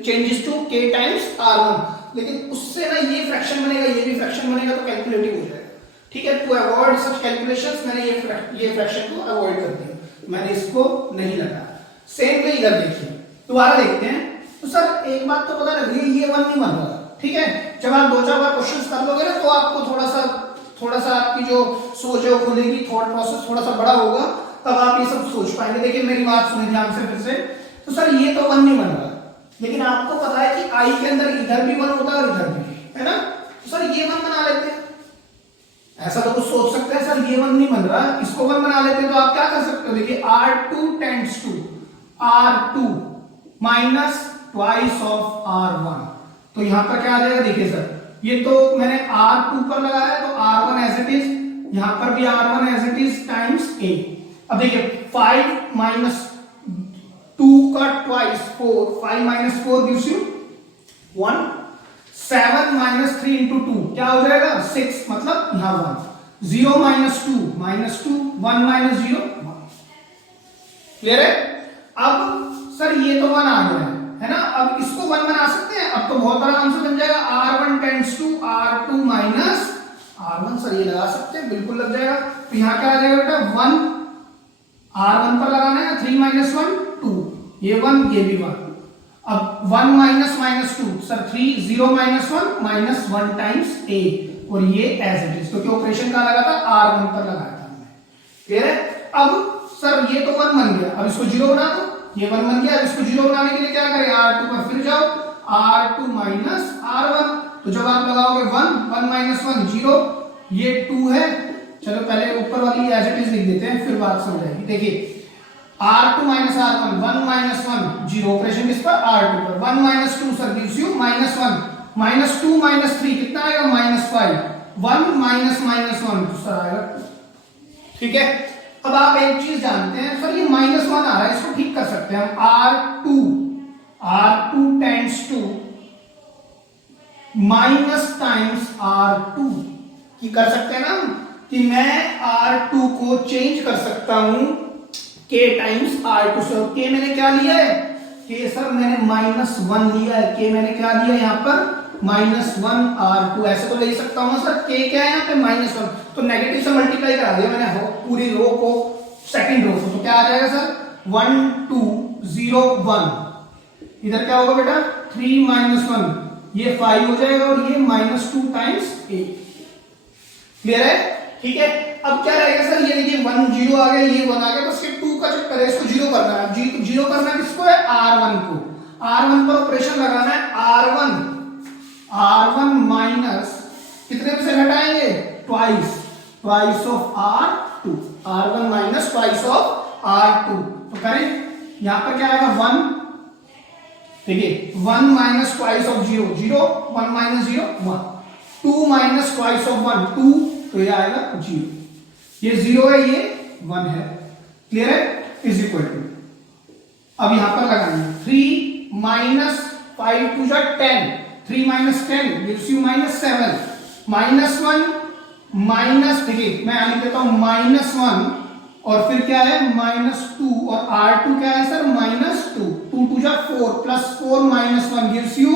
changes to K times R1, लेकिन उससे ना ये फ्रैक्शन बनेगा, ये भी फ्रैक्शन बनेगा तो कैलकुलेटिव हो जाएगा, ठीक है। टू अवॉइड सच कैलकुलेशंस मैंने ये फ्रैक्शन को अवॉइड कर दिया, मैंने इसको नहीं लगाया। सेम वे इधर देखिए, दोबारा देखते हैं। तो सर एक बात तो पता लग रही है, ये 1 नहीं बन रहा, ठीक है। जब आप 2-4 बार क्वेश्चंस कर लोगे ना तो आपको थोड़ा सा आपकी जो सोच है वो खुलेगी, थॉट प्रोसेस थोड़ा सा बड़ा होगा, तब आप ये सब सोच पाएंगे। देखिए मेरी बात सुनिए ध्यान से फिर से, तो सर ये तो 1 नहीं बन रहा, लेकिन आपको पता है कि I के अंदर इधर भी 1 होता है और इधर भी, है ना, तो सर ये 1 बना लेते हैं। ऐसा तो कुछ सोच सकते हैं सर ये 1 नहीं बन रहा, इसको 1 बना लेते हैं, तो आप क्या कर सकते हो, देखिए R2 tends to R2 minus twice of R1, तो यहां पर क्या आ जाएगा, देखिए सर ये तो मैंने R2 पर लगाया तो R1 एज इट इज, यहां पर भी R1 as it is times A। अब देखिए 5 - 2 का ट्वाइस 4, 5 - 4 गिव्स यू 1। 7 - 3 × 2 क्या हो जाएगा 6, मतलब यहां 1। 0 - 2 -2 1 - 0 1। क्लियर है। अब सर ये तो 1 आ गया है, है ना। अब इसको 1 बना सकते हैं, अब तो बहुत आराम से बन जाएगा R1 tends to R2 minus R1, sir ये लगा सकते हैं, बिल्कुल लग जाएगा। तो यहाँ क्या आ जाएगा बेटा 1, R1 पर लगाना है, 3 माइनस 1 2, ये 1 ये भी 1। अब 1 minus minus 2 sir 3, 0 minus 1 minus 1 times a, और ये एज इट इज, क्योंकि ऑपरेशन कहाँ लगा था R1 पर लगाया था हमने, क्लियर है। अब सर ये तो 1 बन गया, अब इसको 0 बना दो, ये 1 बन गया। अब इसको 0 बनाने के लिए क्या करें, R2 पर फिर जाओ, R2 माइनस R1, तो जब आप लगाओगे 1 माइनस 1 0, ये 2 है। चलो पहले ऊपर वाली एज इट इज लिख देते हैं, फिर बात समझ आएगी। देखिए R2 minus R1, 1 minus 1 0, operation किस पर, R2 पर। 1 minus 2 sir gives you minus 1, minus 2 minus 3 कितना आएगा, माइनस 5, 1 माइनस माइनस 1 तो सर आएगा 2, ठीक है। अब आप एक चीज जानते हैं सर, ये माइनस 1 आ रहा है, इसको ठीक कर सकते हैं हम। R2 tends to minus times R2 की कर सकते हैं ना, कि मैं R2 को चेंज कर सकता हूं K टाइम्स R2 से। K मैंने क्या लिया है, K सर मैंने माइनस 1 लिया है, K मैंने क्या लिया यहाँ पर माइनस 1 R2, ऐसे तो ले सकता हूं सर, K क्या है यहाँ पे माइनस 1, तो नेगेटिव से मल्टीप्लाई करा दिया मैंने पूरी रो को सेकंड रो को, तो क्या आ जाएगा सर 1 2 0 1, इधर क्या होगा बेटा 3 माइनस 1, ये 5 हो जाएगा, और ये माइनस 2 टाइम्स a, क्लियर है, ठीक है। अब क्या रहेगा सर, ये देखिए 1 0 आ गया, ये 1 आ गया, बस ये 2 का चक्कर है, इसको 0 करना है। 0 करना किसको है, R1 को। R1 पर ऑपरेशन लगाना है, R1 माइनस कितने से घटाएंगे, twice of R2, R1 minus twice of R2, तो करें यहां पर क्या आएगा 1, देखिए 1 minus twice of 0 0, 1 minus 0 1, 2 minus twice of 1 2, तो ये आएगा 0, ये 0 है, ये 1 है, क्लियर है, इज इक्वल टू, अब यहां पर लगाएंगे 3 minus 5 two 10, 3 minus 10 gives you minus 7, minus 1 minus, देखिए मैं यहां लिख देता हूं माइनस 1, और फिर क्या है माइनस 2, और R2 क्या है sir minus 2, 2 two 4 plus 4 minus 1 gives you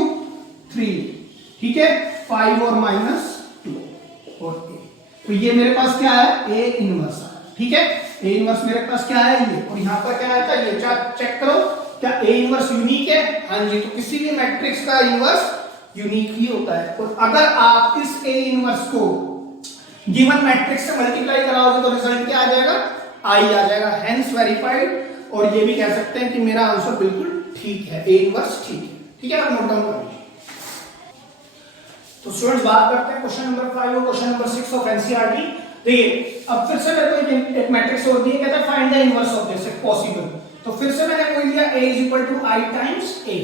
3, ठीक है, 5 और माइनस 2 और a, तो ये मेरे पास क्या है A इनवर्स, ठीक है, A इनवर्स मेरे पास क्या है ये, और यहां पर क्या आता है ये चेक करो, क्या A इनवर्स यूनिक है, हाँ जी, तो किसी भी मैट्रिक्स का इनवर्स यूनिक ही होता है, और अगर आप इस A इनवर्स को गिवन मैट्रिक्स से मल्टीप्लाई कराओगे तो रिजल्ट क्या आ जाएगा, I आ जाएगा, हेंस वेरीफाइड, और ये भी कह सकते हैं कि मेरा आंसर बिल्कुल ठीक है, A इनवर्स ठीक है, आप नोट डाउन कर लीजिए। तो स्टूडेंट्स बात करते हैं क्वेश्चन नंबर 5 और क्वेश्चन नंबर 6 ऑफ एनसीईआरटी। देखिए अब फिर से मेरे को एक मैट्रिक्स और दिया, कहता है find the inverse of this if possible, तो फिर से मैंने कोई दिया A is equal to I times A,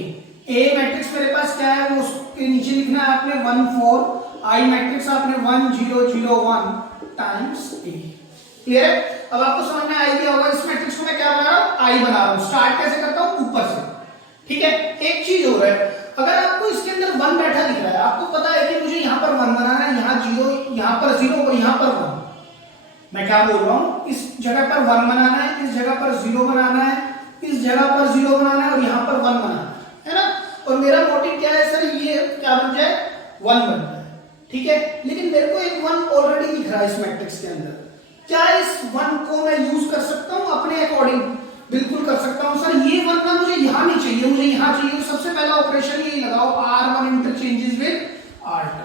A matrix मेरे पास क्या है, वो उसके नीचे लिखना है आपने 1 4, I मैट्रिक्स आपने 1 0 0 1 टाइम्स A, क्लियर है। अब आपको समझ में आ गया होगा इस मैट्रिक्स को मैं क्या बना रहा हूं, I बना रहा हूं, स्टार्ट कैसे करता हूं ऊपर से, ठीक है। एक चीज हो रहा है, अगर आपको इसके अंदर 1 बैठा दिख रहा है, आपको पता है कि मुझे यहां पर 1 बनाना है, यहां 0, यहां पर 0 और यहां पर 1, मैं क्या बोल रहा हूं, इस जगह पर 1 बनाना है, इस जगह पर 0 बनाना है, इस जगह पर 0 बनाना है, और यहां पर 1 बनाना है ना, और मेरा मोटिव क्या है सर, ये क्या बन जाए 1 बन जाए, ठीक है। लेकिन मेरे को एक 1 ऑलरेडी दिख रहा है इस मैट्रिक्स के अंदर, क्या इस 1 को मैं यूज कर सकता हूं अपने अकॉर्डिंग, बिल्कुल कर सकता हूं सर। ये 1 ना मुझे यहां नहीं चाहिए, मुझे यहां चाहिए, तो सबसे पहला ऑपरेशन यही लगाओ, R1 interchanges with R2,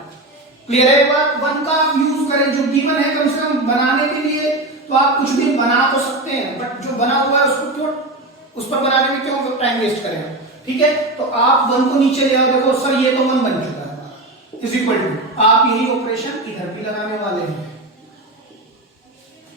clear है। एक बार 1 का आप यूज करें, जो गिवन है कम से कम बनाने के लिए, तो आप कुछ भी बना तो सकते हैं, बट जो बना हुआ है उसको क्यों, उस पर बनाने में क्यों टाइम वेस्ट करें, ठीक है। तो आप 1 को नीचे ले आओ, देखो सर ये तो 1 बन चुका है, इज इक्वल टू, आप यही ऑपरेशन इधर भी लगाने वाले हैं,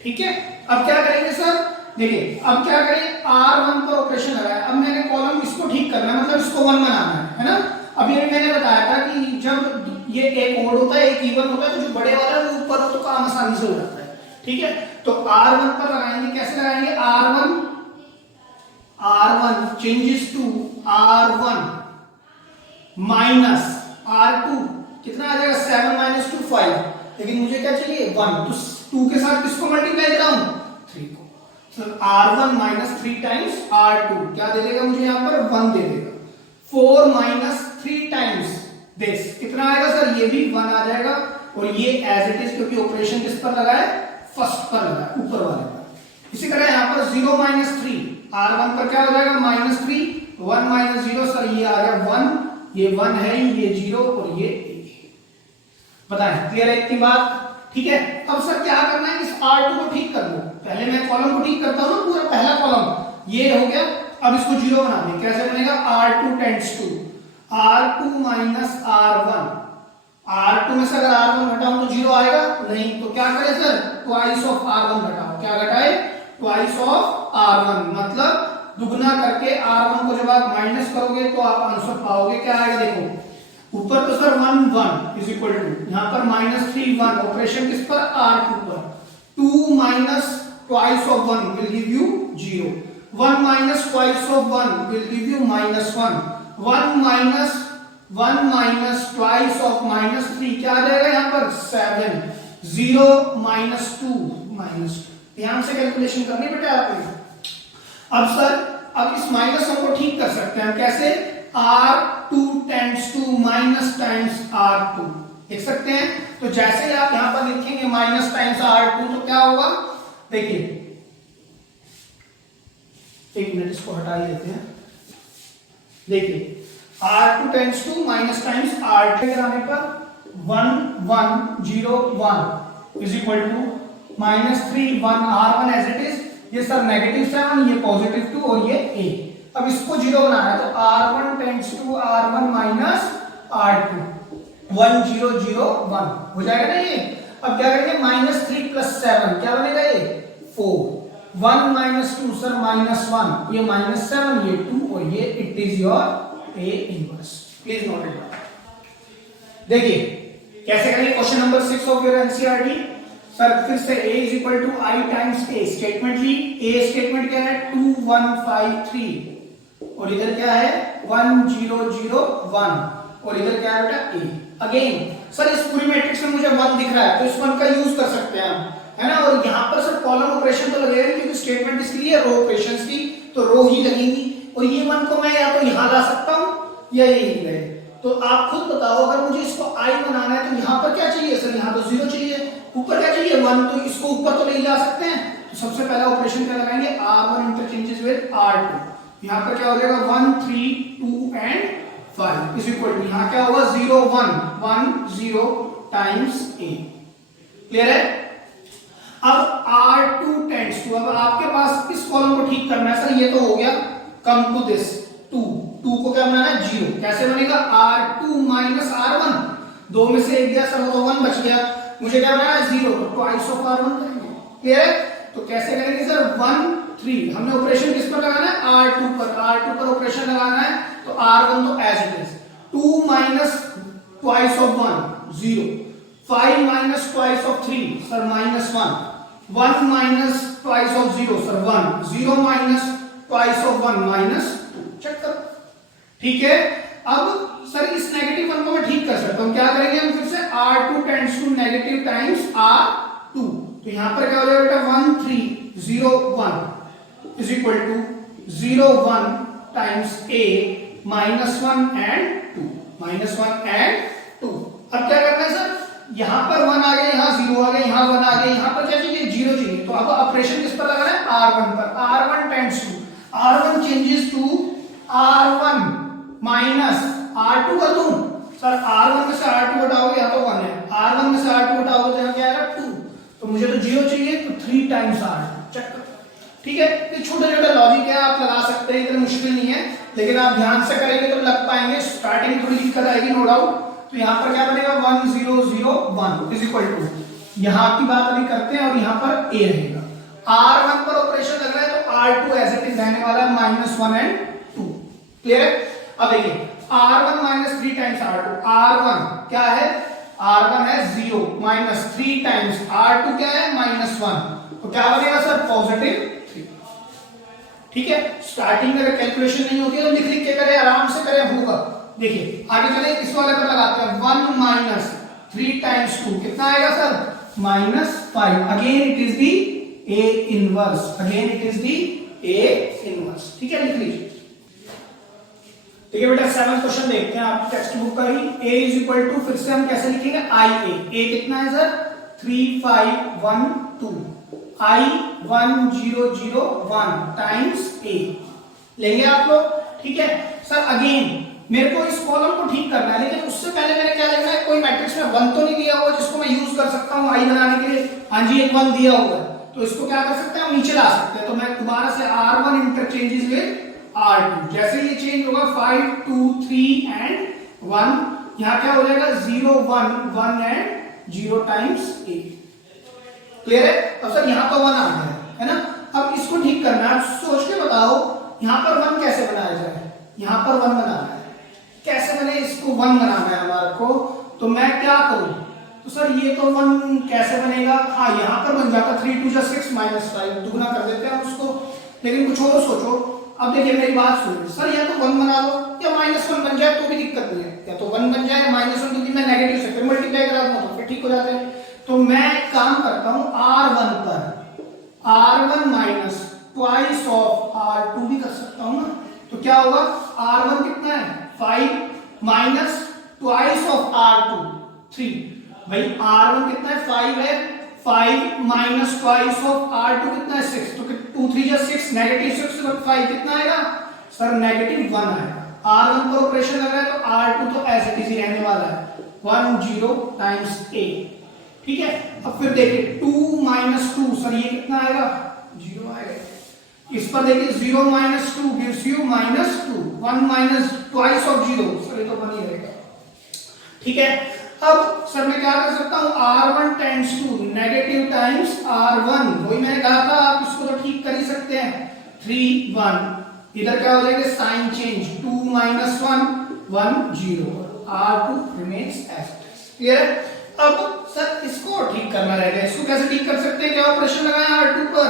ठीक है। अब क्या करेंगे सर, देखिए अब क्या करें, R1 पर ऑपरेशन लगाया, अब मैंने कॉलम इसको ठीक करना है, मतलब इसको 1 बनाना है ना। अभी मैंने बताया था कि जब ये एक ओड होता है एक इवन होता है, तो जो बड़े वाला है वो ऊपर हो तो काम आसानी से हो जाता है, ठीक है। तो R1 पर लगाएंगे, कैसे लगाएंगे, R1 changes to R1 minus R2, कितना आ जाएगा 7 माइनस 2 5, लेकिन मुझे क्या चाहिए 1, तो 2 के साथ किसको मल्टीप्लाई कराऊं 3 को, तो R1 माइनस 3 टाइम्स R2 क्या दे देगा मुझे यहाँ पर 1 दे देगा, 4 माइनस 3 टाइम्स दिस कितना आएगा सर, ये भी 1 आ जाएगा और ये एज इट इज, क्योंकि ऑपरेशन किस पर लगा है, फर्स्ट पर लगा है, ऊपर वाले पर। इसी तरह यहां पर 0 माइनस 3, R1 पर क्या हो जाएगा -3, 1 माइनस 0 सर ये आ गया 1, ये 1 है, ये 0 और ये बताएं, क्लियर है इतनी बात? ठीक है। अब सर क्या करना है, इस R2 को ठीक कर दो। पहले मैं कॉलम को ठीक करता हूं ना, पूरा पहला कॉलम ये हो गया, अब इसको 0 बना दें। कैसे बनेगा, R2 tends to R2 minus R1, R2 में से अगर R1 घटाऊं तो 0 आएगा नहीं, तो क्या करें सर, ट्वाइस ऑफ R1 घटाओ। क्या घटाए, ट्वाइस ऑफ R1, मतलब दुगना करके R1 को जब आप माइनस करोगे तो आप आंसर पाओगे, क्या आएगा देखो, ऊपर तो सर 1 1 इज इक्वल टू, यहां पर -3 1, ऑपरेशन किस पर, R2 पर, 2 minus twice of 1 will give you 0, 1 minus twice of 1 will give you -1, 1 minus twice of -3 क्या आ जाएगा यहां पर 7, 0 माइनस 2 -2। ध्यान से कैलकुलेशन करनी बेटा आपको। अब सर, अब इस माइनस हमको ठीक कर सकते हैं कैसे, R2 tends to minus times R2 देख सकते हैं। तो जैसे ही आप यहां पर लिखेंगे माइनस टाइम्स R2 तो क्या होगा, देखिए एक मिनट इसको हटा ही देते हैं। देखिए R2 tends to minus times R2 आने पर 1 1 0 1 is equal to -3 1, R1 as it is, ये सर -7, ये +2 और ये a। अब इसको 0 बनाना है तो R1 tends to R1 minus R2, 1 0 0 1 हो जाएगा ना ये। अब क्या करेंगे, -3 + 7 क्या बनेगा ये 4, 1 माइनस 2 सर -1, ये -7, ये 2 और ये it is your A inverse. Please note it. देखिए कैसे करेंगे, question number 6 of your NCERT. Sir फिर से A is equal to I times A, statement ली, A स्टेटमेंट क्या है 2 1 5 3 और इधर क्या है 1 0 0 1 और इधर क्या है बेटा A। अगेन सर इस पूरी मैट्रिक्स में मुझे 1 दिख रहा है तो इस 1 का यूज कर सकते हैं हम, है ना। और यहाँ पर सर कॉलम ऑपरेशन तो लगेगा क्योंकि स्टेटमेंट इसके लिए रो ऑपरेशंस की, तो रो ही लगेगी। और ये 1 को मैं या तो यहाँ ला सकता हूँ या यही रहे। तो आप खुद बताओ, अगर मुझे इसको I बनाना है तो यहाँ पर क्या चाहिए सर, यहाँ तो 0 चाहिए, ऊपर क्या चाहिए 1, तो इसको ऊपर तो ले जा सकते हैं। तो सबसे पहला ऑपरेशन क्या लगाएंगे, R1 इंटरचेंजेस विद R2, यहाँ पर क्या हो जाएगा 1 3 2 एंड 5 इज इक्वल टू, यहाँ क्या होगा 0 1 1 0 टाइम्स A। क्लियर है। अब R2 टेंड्स टू, अब आपके पास इस कॉलम को ठीक करना है सर, ये तो हो गया, कम टू दिस 2 को क्या बनाना है 0, कैसे बनेगा R2 माइनस R1, 2 में से 1 गया सर, वो तो 1 बच गया, मुझे क्या बनाना है 0, तो ट्वाइस ऑफ R1 करेंगे। क्लियर है। तो कैसे करेंगे सर 1 3, हमने ऑपरेशन किस पर लगाना है R2 पर, R2 पर ऑपरेशन लगाना है तो R1 तो as it is, 2 minus twice of 1 0, 5 minus twice of 3 sir -1, 1 minus twice of 0 sir 1, 0 minus twice of 1 -2। Check करो, ठीक है। अब सर इस नेगेटिव 1 को मैं ठीक कर सकता हूं, क्या करेंगे हम फिर से R2 tends to negative times R2, तो यहां पर क्या हो जाएगा बेटा 1 3 0 1 is equal to 0 1 times A -1 and 2, -1 and 2। अब क्या करना है सर, यहां पर 1 आ गया, यहां 0 आ गया, यहां 1 आ गया, यहां पर क्या चाहिए 0 चाहिए, तो अब ऑपरेशन किस पर लगाना है R1 पर, R1 tends to, R1 changes to R1 minus R2 कर दूं सर, R1 में से R2 हटाओगे या तो 1 है, R1 में से R2 हटाओगे तो यहाँ क्या आएगा 2, तो मुझे तो 0 चाहिए, तो 3 टाइम्स R2। चेक करो, ठीक है। ये छोटा छोटा लॉजिक है, आप लगा सकते हैं, इतना मुश्किल नहीं है, लेकिन आप ध्यान से करेंगे तो लग पाएंगे। स्टार्टिंग थोड़ी दिक्कत आएगी नो डाउट। तो यहाँ पर क्या बनेगा 1 0 0 1 इज इक्वल टू, यहाँ की बात अभी करते हैं और यहाँ पर A रहेगा, R1 पर ऑपरेशन लग रहा है तो R2 एज इट इज रहने वाला है -1 एंड 2। क्लियर है। अब देखिए R1 -3 टाइम्स R2, R1 क्या है, R1 है 0 -3 टाइम्स R2 क्या है -1, तो क्या बनेगा सर +3। ठीक है। स्टार्टिंग में कैलकुलेशन नहीं होती है तो लिख लिख के करें, आराम से करें, होगा। देखिए आगे चले, इस वाले पर लगाते हैं 1 -3 टाइम्स 2 कितना आएगा sir -5, again it is the A inverse, again it is the A inverse. ठीक है, लिख लीजिए। देखिए बेटा 7 क्वेश्चन देखते हैं आप टेक्स्ट बुक का ही। a इज इक्वल टू, फिर से हम कैसे लिखेंगे, i a कितना है सर 3 5 1 2 i 1 0 0 1 टाइम्स a लेंगे आप लोग। ठीक है सर, अगेन मेरे को इस कॉलम को ठीक करना है, लेकिन उससे पहले मैंने क्या लिखना है, कोई मैट्रिक्स में 1 तो नहीं दिया हुआ जिसको मैं यूज कर सकता हूं i बनाने के लिए। हाँ जी, एक 1 दिया हुआ है, तो इसको क्या कर सकते हैं हम नीचे ला सकते हैं। तो मैं दोबारा से r1 इंटरचेंजेस विद r2, जैसे ये चेंज होगा 5 2 3 एंड 1, यहां क्या हो जाएगा 0 1 1 एंड 0 टाइम्स a। क्लियर है? अब सर यहां तो 1 आ गया है ना, अब इसको ठीक करना है। आप सोच के बताओ यहां पर 1 कैसे बनाया जाए, यहां पर 1 बनाना है, कैसे बने, इसको 1 बनाना है हमारे को। तो मैं क्या करूं, तो सर ये तो 1 कैसे बनेगा, हाँ यहां पर बन जाता 3 2 6 -5, दुगना कर देते हैं उसको। लेकिन कुछ और सोचो, अब देखिए मेरी बात सुनिए सर, या तो 1 बना लो या -1 बन जाए तो भी दिक्कत नहीं है, या तो 1 बन जाए -1, क्योंकि मैं नेगेटिव से फिर मल्टीप्लाई करा दूंगा तो फिर ठीक हो जाते हैं। तो मैं एक काम करता हूं, r1 पर r1 minus twice of r2 भी कर सकता हूं ना। तो क्या होगा, r1 कितना है 5 माइनस ट्वाइस ऑफ r2 3, भाई r1 कितना है 5 है, 5 माइनस ट्वाइस ऑफ r2 कितना है 6, तो 2 3 जा 6, नेगेटिव 6 और 5 कितना आएगा सर नेगेटिव 1 आएगा। r1 पर ऑपरेशन लग रहा है तो r2 तो ऐसे ही रहने वाला है 1 0 टाइम्स a। ठीक है, अब फिर देखिए 2 माइनस 2, सर ये कितना आएगा 0 आएगा। इस पर देखिए 0 minus 2 gives you -2, 1 minus twice of 0, sir ये तो बन ही रहेगा। ठीक है, अब सर मैं क्या कर सकता हूं, r1 tends to negative times r1, वही मैंने कहा था, आप इसको तो ठीक कर ही सकते हैं। 3 1, इधर क्या हो जाएगा sign change, 2 1 1 0, r2 remains as it is. Clear है? अब सर इसको ठीक करना रहेगा, इसको कैसे ठीक कर सकते हैं, क्या ऑपरेशन लगाएं r2 पर,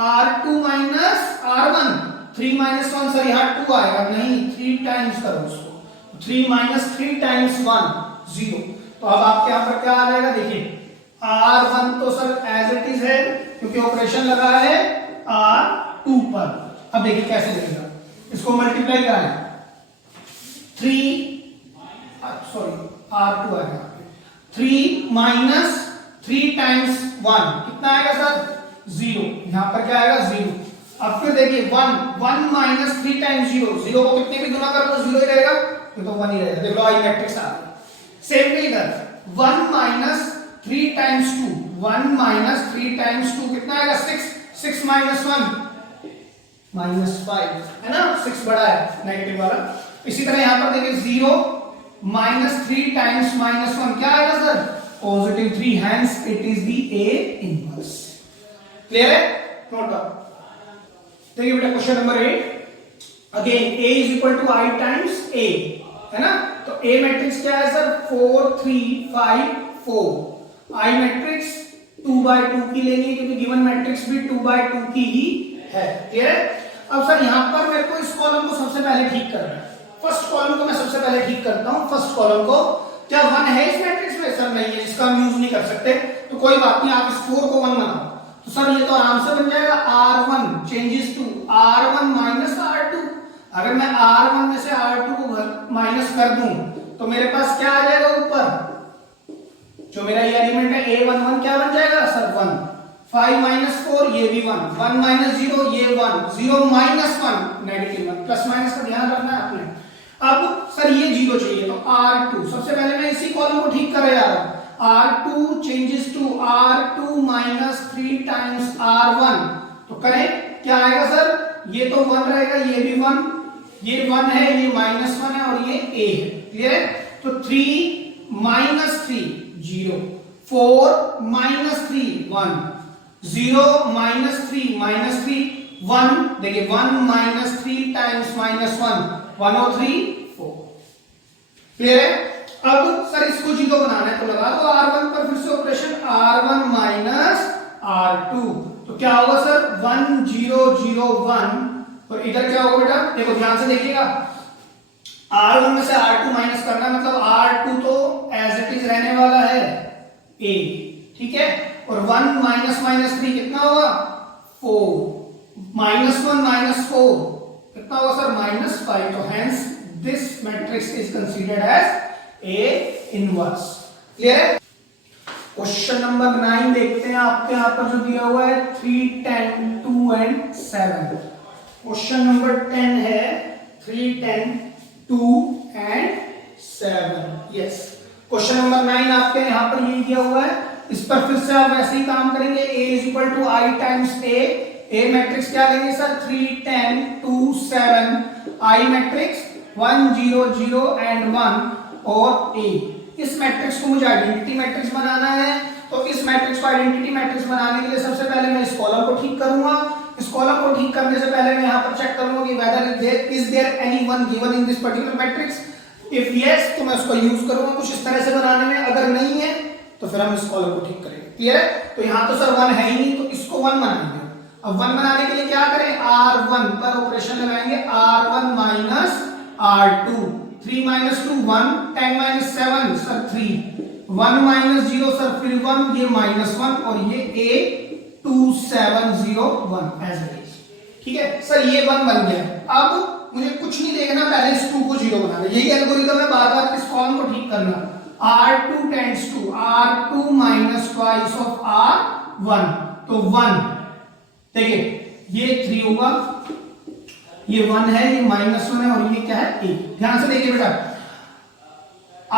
r2 माइनस r1, 3 1, सर यहाँ 2 आएगा नहीं, 3 टाइम्स करो उसको, 3 3 टाइम्स 1 0। तो अब आपके यहां पर क्या आ जाएगा, देखिए r1 तो सर एज इट इज है क्योंकि ऑपरेशन लगा है r2 पर। अब देखिए कैसे लिखेगा, इसको मल्टीप्लाई कराएं, r2 आएगा 3 माइनस 3 टाइम्स 1 कितना आएगा सर 0, यहां पर क्या आएगा 0। अब फिर देखिए 1 माइनस 3 टाइम्स 0, 0 को कितने भी गुना कर दो 0 ही रहेगा, ये तो 1 ही रहेगा। देख लो आई मैट्रिक्स आ गया। सेम वे इधर 1 माइनस 3 टाइम्स 2, 1 माइनस 3 टाइम्स 2 कितना आएगा 6, 6 माइनस 1 -5 है ना, 6 बड़ा है नेगेटिव वाला। इसी तरह यहां पर देखिए 0 माइनस 3 टाइम्स -1 क्या आएगा sir positive 3, hence it is the A inverse. Clear है? Note down. देखिए बेटा question number 8, again A is equal to I times A है ना। तो A मैट्रिक्स क्या है सर 4 3 5 4, I मैट्रिक्स 2/2 की लेनी है क्योंकि गिवन मैट्रिक्स भी 2/2 की ही है। क्लियर है? अब सर यहां पर मेरे को इस कॉलम को सबसे पहले ठीक करना है, फर्स्ट कॉलम को मैं सबसे पहले ठीक करता हूं। फर्स्ट कॉलम को, क्या 1 है इस मैट्रिक्स में, सर नहीं है, इसका हम यूज नहीं कर सकते, तो कोई बात नहीं, आप इस 4 को 1 बनाओ। तो सर ये तो आराम से बन जाएगा r1 changes to r1 minus r2। अगर मैं r1 में से r2 को माइनस कर दूं तो मेरे पास क्या आ जाएगा ऊपर, जो मेरा ये एलिमेंट है a11 क्या बन जाएगा सर 1, 5 माइनस 4 ये भी 1, 1 माइनस 0 ये 1, 0 माइनस 1 नेगेटिव 1, प्लस माइनस का ध्यान रखना है आपने। अब सर ये 0 चाहिए तो r2, सबसे पहले मैं इसी कॉलम को ठीक कर रहा हूं, r2 changes to r2 minus 3 times r1। तो करें क्या आएगा सर, ये तो 1 रहेगा, ये भी 1, ये 1 है, ये -1 है और ये a है। क्लियर है? तो 3 माइनस 3 0, 4 माइनस 3 1, 0 माइनस 3 1, देखिए 1 माइनस 3 टाइम्स -1 1 और 3 4। क्लियर है? अब सर इसको 0 बनाना है तो लगा दो r1 पर, फिर से ऑपरेशन r1 माइनस r2, तो क्या होगा सर 1 0 0 1, और इधर क्या होगा बेटा, देखो ध्यान से देखिएगा, r1 में से r2 माइनस करना मतलब r2 तो एज इट इज रहने वाला है a, ठीक है, और 1 माइनस माइनस 3 कितना होगा 4, -1 -4 कितना होगा सर -5, तो hence this matrix is considered as A inverse. Clear है? क्वेश्चन नंबर 9 देखते हैं आपके यहां पर जो दिया हुआ है 3, 10, 2 एंड 7। क्वेश्चन नंबर 10 है 3, 10, 2 एंड 7। यस, क्वेश्चन नंबर 9 आपके यहां पर ये दिया हुआ है। इस पर फिर से आप वैसे ही काम करेंगे, a is equal to I times A matrix क्या लेंगे सर 3, 10, 2, 7, आई मैट्रिक्स 1, 0, 0 एंड 1 और a। इस मैट्रिक्स को मुझे आइडेंटिटी मैट्रिक्स बनाना है, तो इस मैट्रिक्स को आइडेंटिटी मैट्रिक्स बनाने के लिए सबसे पहले मैं इस कॉलम को ठीक करूंगा। इस कॉलम को ठीक करने से पहले मैं यहां पर चेक करूंगा कि whether is there any one given in this particular matrix. If yes तो मैं उसको यूज करूंगा कुछ इस तरह से बनाने में, अगर नहीं है तो फिर हम इस कॉलम को ठीक करेंगे। क्लियर है? तो यहां तो सर 1 है ही नहीं, तो इसको 1 बनाएंगे। अब 1 बनाने के लिए क्या करें, R1 पर ऑपरेशन लगाएंगे, R1 minus R2, 3 minus 2 1, 10 minus 7 sir 3, 1 minus 0 sir फिर 1, ये माइनस 1 और ये A 2 7 0 1 एज इट इज। ठीक है सर, ये 1 बन गया। अब मुझे कुछ नहीं देखना, पहले इस 2 को 0 बनाना। यही एल्गोरिथम है, बार बार इस कॉलम को ठीक करना। R2 tends to R2 minus twice of R1, तो 1। देखिए ये 3 होगा, ये 1 है, ये -1 है और ये क्या है 8। ध्यान से देखिए बेटा,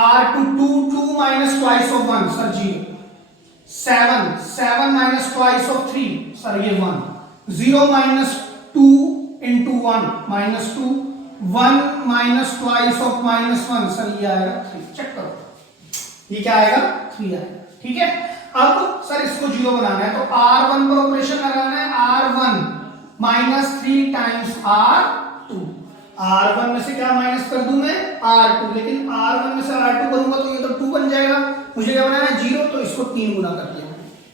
R2 2 minus twice of 1 sir 0, 7 minus twice of 3 sir ये 1, 0 minus 2 into 1 -2, 1 minus twice of -1 sir ये आएगा 3। चेक करो, ये क्या आएगा 3 आएगा। ठीक है, अब सर इसको 0 बनाना है, तो R1 पर ऑपरेशन लगाना है, R1 -3 टाइम्स R2। R1 में से क्या माइनस कर दूं मैं R2, लेकिन R1 में से R2 करूंगा तो ये तो 2 बन जाएगा। मुझे क्या बनाना है 0, तो इसको 3 गुना कर दिया।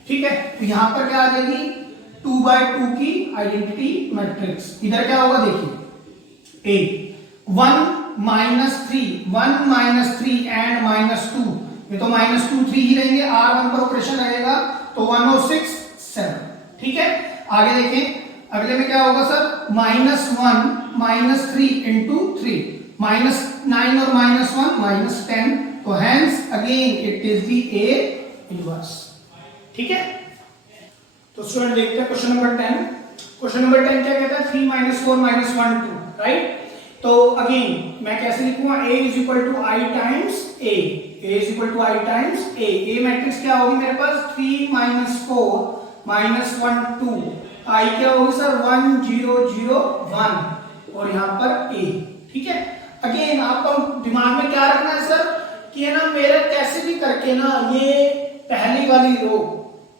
ठीक है, तो यहां पर क्या आ जाएगी 2/2 की आइडेंटिटी मैट्रिक्स। इधर क्या होगा देखिए, A 1 -3 एंड -2, ये तो -2 3 ही रहेंगे। R1 पर ऑपरेशन रहेगा तो 1 और 6 7। ठीक है, आगे देखें, अगले में क्या होगा सर -1 -3 into 3, -9 और -1 -10, तो hence again it is the A inverse. ठीक है, तो स्टूडेंट देखते हैं क्वेश्चन नंबर 10। क्वेश्चन नंबर 10 क्या कहता है 3 -4 -1 2, राइट। तो अगेन मैं कैसे लिखूंगा, A is equal to I times A, A is equal to I times A matrix क्या होगी मेरे पास 3 -4 -1 2, I क्या होगी सर 1 0 0 1 और यहां पर A। ठीक है, अगेन आपको दिमाग में क्या रखना है सर कि है ना, मेरे कैसे भी करके ना ये पहली वाली रो,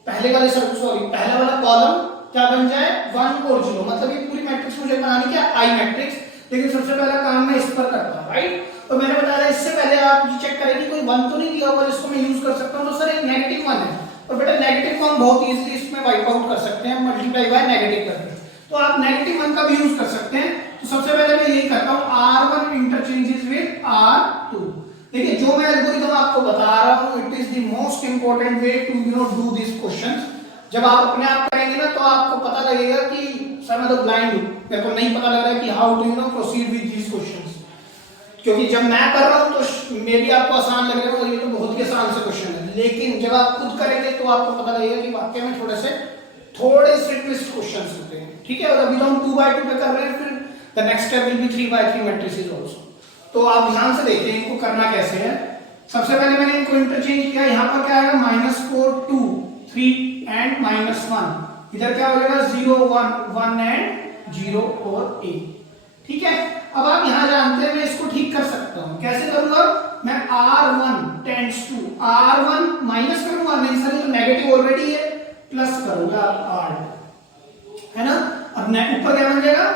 पहला वाला कॉलम क्या बन जाए 1 और 0, मतलब ये पूरी मैट्रिक्स मुझे बनानी क्या आई मैट्रिक्स, लेकिन सबसे पहला काम मैं इस पर करता हूं, राइट। तो मैंने बताया इससे पहले आप ये चेक करें कि कोई 1 तो नहीं दिया होगा जिसको मैं यूज कर सकता हूं, तो सर एक नेगेटिव 1 है, और बेटा नेगेटिव 1 बहुत इजीली इसमें वाइप आउट कर सकते हैं, मल्टीप्लाई बाय नेगेटिव करके, तो आप नेगेटिव 1 का भी यूज कर सकते हैं। तो सबसे पहले मैं यही करता हूं, R1 इंटरचेंजेस विद R2। देखिए जो मैं एल्गोरिथम आपको बता रहा हूं, it is the most important way to do this questions. जब आप अपने आप करेंगे ना तो आपको पता लगेगा कि सर मैं तो ब्लाइंड हूं, मेरे को नहीं पता लग रहा है कि how to proceed with these questions, क्योंकि जब मैं कर रहा हूं तो मे भी आपको आसान लग रहा है, ये तो बहुत ही आसान से क्वेश्चन है, लेकिन जब आप खुद करेंगे तो आपको पता लगेगा कि वाकई में थोड़े से ट्विस्ट क्वेश्चंस होते हैं। ठीक है, और अभी तो हम 2/2 पे कर रहे हैं, फिर the next step will be 3/3 matrices also. तो आप ध्यान से देखिए इनको करना कैसे है। सबसे पहले मैंने इनको इंटरचेंज किया, यहां पर क्या आएगा -4 2 3 एंड -1, इधर क्या हो जाएगा 0 1 1 एंड 0 और 8। ठीक है, अब आप यहां जानते हैं मैं इसको ठीक कर सकता हूं, कैसे करूंगा मैं R1 tends to R1 minus करूंगा, नहीं सर ये तो नेगेटिव ऑलरेडी है, प्लस करूंगा R, है ना। अब ऊपर क्या बन जाएगा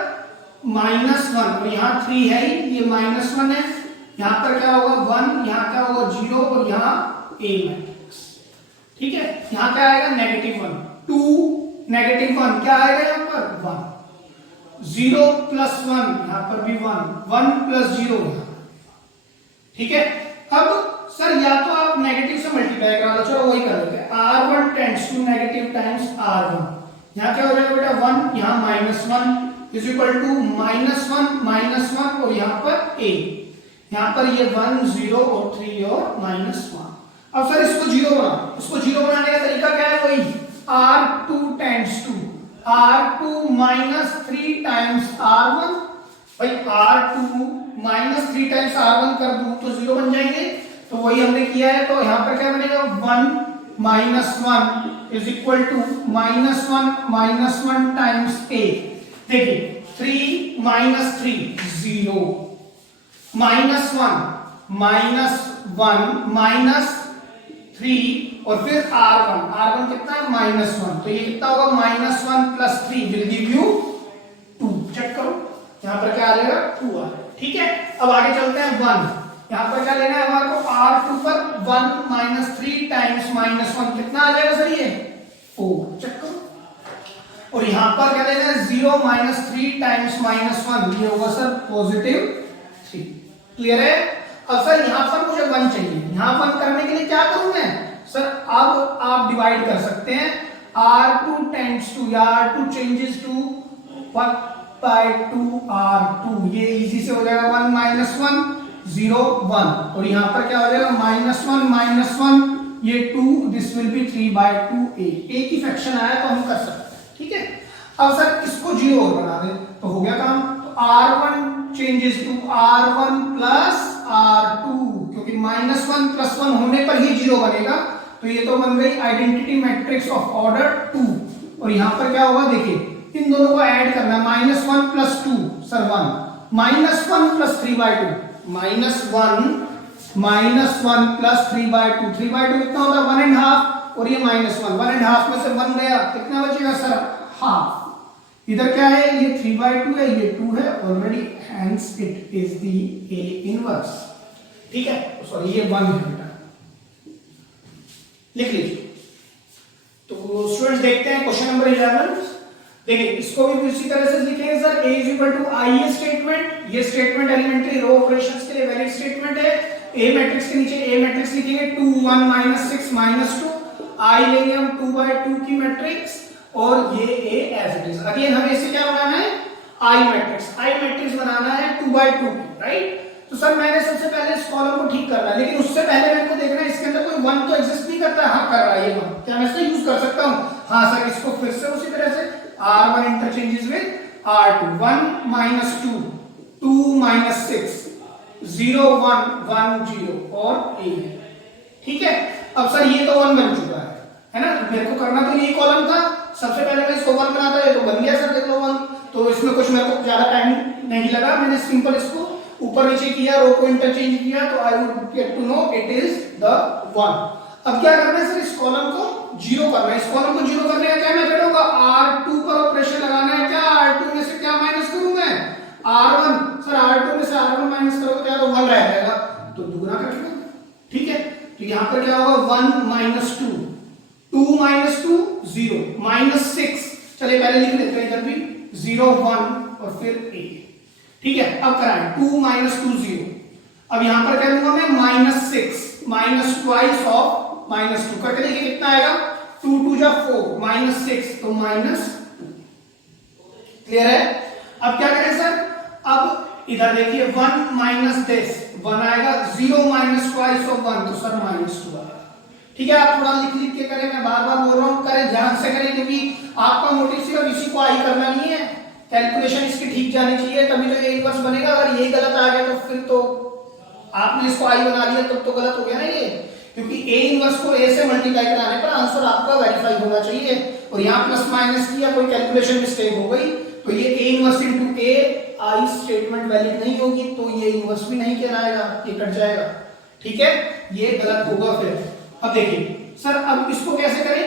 -1 और यहाँ 3 है ही, ये -1 है, यहाँ पर क्या होगा 1, यहाँ क्या होगा 0 और यहाँ A मैट्रिक्स। ठीक है, यहाँ क्या आएगा -1 2 -1 क्या आएगा यहाँ पर 1, 0 + 1 यहाँ पर भी 1 + 0 यहाँ। ठीक है, अब सर या तो आप नेगेटिव से मल्टीप्लाई करा लो, चलो वही कर लेते हैं, R1 tends to negative times R1, यहाँ क्या हो जाएगा बेटा 1, यहाँ -1 इज इक्वल टू -1 और यहाँ पर A। यहाँ पर ये 1 0 और 3 और -1। अब सर इसको जीरो बनाने का तरीका क्या है? वही R2 times 2 R2 minus 3 times R1। भाई R2 माइनस 3 टाइम्स R1 कर दूं तो 0 बन जाएंगे, तो वही हमने किया है। तो यहाँ पर क्या बनेगा? 1 minus 1 is equal to minus one times A। देखिए 3 माइनस 3 0, -1 माइनस 3 और फिर R1 कितना है? -1। तो ये कितना होगा? -1 plus 3 will give you 2। Check करो यहाँ पर क्या आ जाएगा? 2 आ। ठीक है, अब आगे चलते हैं 1। यहाँ पर क्या लेना है हमारे को? R2 पर 1 माइनस 3 टाइम्स -1 कितना आ जाएगा सर? ये 4। चेक करो। और यहाँ पर क्या लेना है? 0 माइनस 3 टाइम्स -1 ये होगा सर +3। क्लियर है? अब सर यहाँ पर मुझे 1 चाहिए। यहाँ 1 करने के लिए क्या करूं मैं? सर अब आप डिवाइड कर सकते हैं R2 टाइम्स 2 या R2 changes to 1 by 2 R2। ये इजी से हो जाएगा 1 माइनस 1 0 1 और यहाँ पर क्या हो जाएगा? -1 ये 2 this will be 3 by 2A। एक ही फ्रैक्शन आया तो हम कर सकते हैं। ठीक है, अब सर इसको 0 और बना दे तो हो गया काम। तो R1 changes to R1 plus R2 क्योंकि -1 + 1 होने पर ही 0 बनेगा। तो ये तो बन गई आइडेंटिटी मैट्रिक्स ऑफ ऑर्डर 2। और यहाँ पर क्या होगा? देखिए इन दोनों को ऐड करना है। -1 + 2 सर 1 -1 + 3/2 -1 + 3/2 3/2 कितना होता है? 1.5 और ये -1 1.5 में से 1 गया कितना बचेगा सर? हाफ। इधर क्या है? ये 3/2 है, ये 2 है already, hence it is the A inverse. ठीक है, सॉरी ये 1 है बेटा, लिख लीजिए। तो स्टूडेंट्स देखते हैं क्वेश्चन नंबर 11। देखिए इसको भी इसी तरह से लिखेंगे सर। A = I ये स्टेटमेंट, ये स्टेटमेंट एलिमेंट्री रो ऑपरेशंस के लिए वैलिड स्टेटमेंट है। A मैट्रिक्स के नीचे A मैट्रिक्स लिखेंगे 2 1 -6 -2। I लेंगे हम 2/2 की मैट्रिक्स और ये A as it is. Again हमें इसे क्या बनाना है? I मैट्रिक्स बनाना है 2/2 की, राइट? तो सर मैंने सबसे पहले इस कॉलम को ठीक करना है, लेकिन उससे पहले मेरे को देखना है इसके अंदर कोई 1 तो एग्जिस्ट नहीं करता है। हाँ कर रहा है ये 1, क्या मैं इसको यूज कर सकता हूँ? हाँ सर, इसको फिर से उसी तरह से R1 इंटरचेंजेस विद R2 1 - 2 2 - 6 0 1 1 0 और A। ठीक है, अब सर ये तो 1 बन चुका है ना? मेरे को करना तो यही कॉलम था। सबसे पहले मैं इसको 1 बनाता है तो बन गया सर, देख लो 1। तो इसमें कुछ मेरे को ज्यादा टाइम नहीं लगा, मैंने सिंपल इसको ऊपर नीचे किया, रो को इंटरचेंज किया, तो I would get to know it is the 1। अब क्या करना है सर? इस कॉलम को 0 करना है। इस कॉलम को 0 करने का क्या मेथड होगा? R2 पर ऑपरेशन लगाना है। क्या R2 में से क्या माइनस करूं मैं? R1। सर R2 में से R1 माइनस करोगे क्या? तो 1 रह जाएगा, तो दुगना कर लो। ठीक है, तो यहां पर क्या होगा? 1 - 2 2 - 2 0 -6। चलिए पहले लिख लेते हैं इधर भी 0 1 और फिर A। ठीक है, अब कराएं 2 - 2 0। अब यहां पर क्या लूंगा मैं? -6 -2 ऑफ -2 करके देखिए कितना आएगा? 2 2 जा 4 -6 तो -2। क्लियर है? अब क्या करें सर? अब इधर देखिए 1 - this 1 आएगा, 0 -2 ऑफ 1 तो सर -2 आएगा। ठीक है, आप थोड़ा लिख के करें, मैं बार बार बोल रहा हूं, करें ध्यान से करें, क्योंकि आपका मोटिव सिर्फ इसी को आई करना नहीं है, कैलकुलेशन इसकी ठीक जानी चाहिए, तभी तो ये इनवर्स बनेगा। अगर ये गलत आ गया तो फिर तो आपने इसको आई बना लिया तब तो गलत हो गया ना ये, क्योंकि A इनवर्स को A से मल्टीप्लाई कराने पर आंसर आपका वेरीफाई होना चाहिए। और यहाँ प्लस माइनस किया, कोई कैलकुलेशन मिस्टेक हो गई तो ये A inverse into A I statement valid नहीं होगी, तो ये इनवर्स भी नहीं कहलाएगा, ये कट जाएगा। ठीक है, ये गलत होगा फिर। अब देखिए सर, अब इसको कैसे करें?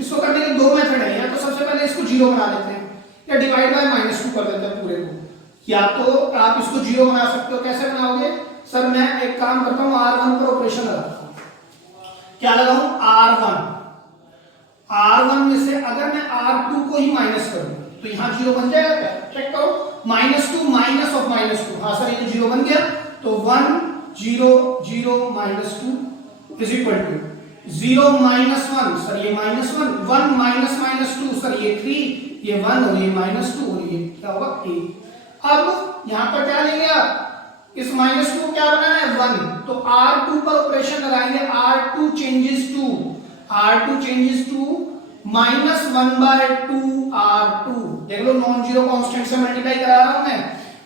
इसको करने के 2 मेथड है। या तो सबसे पहले इसको 0 बना लेते हैं, या डिवाइड बाय -2 कर देते हैं पूरे को। या तो आप इसको 0 बना सकते हो। कैसे बनाओगे सर? मैं एक काम करता हूं, R1 पर ऑपरेशन लगाता हूं। क्या लगाऊं? R1 में से अगर मैं R2 को ही माइनस करूं तो यहां 0 बन जाएगा क्या? चेक करो, -2 माइनस ऑफ -2। हाँ सर, ये 0 बन गया, तो 1 0 0 -2 इज इक्वल टू 0 -1 सर ये -1 1 -2 सर ये 3 ये 1 और ये -2 और ये क्या होगा? A। अब यहां पर क्या लेंगे आप? इस माइनस टू क्या बनाना है 1, तो R2 पर ऑपरेशन लगाएंगे, R2 चेंजेस टू -1/2 R2। देख लो नॉन जीरो कांस्टेंट से मल्टीप्लाई करा रहा हूं मैं,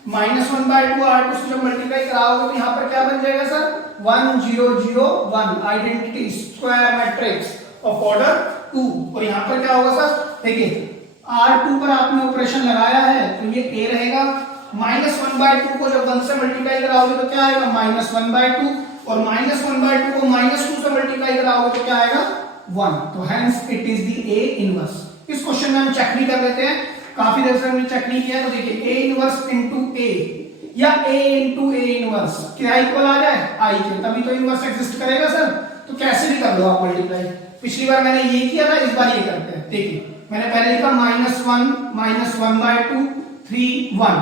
-1/2 R2 से जब मल्टीप्लाई कराओगे तो यहां पर क्या बन जाएगा sir 1 0 0 1 identity square matrix of order 2। और यहां पर क्या होगा सर, देखिए R2 पर आपने ऑपरेशन लगाया है तो ये A रहेगा, -1/2 को जब 1 से मल्टीप्लाई कराओगे तो क्या आएगा -1/2, और -1/2 को -2 से मल्टीप्लाई कराओगे तो क्या आएगा 1। तो hence it is the A inverse. इस क्वेश्चन में हम चेक भी कर लेते हैं, काफी देर से हमने चेक नहीं किया, तो देखिए A इनवर्स इनटू A या A इनटू A इनवर्स क्या इक्वल आ जाए I के, तभी तो इनवर्स एग्जिस्ट करेगा सर। तो कैसे भी कर लो आप मल्टीप्लाई, पिछली बार मैंने ये किया था, इस बार ये करते हैं। देखिए मैंने पहले लिखा -1 3 1।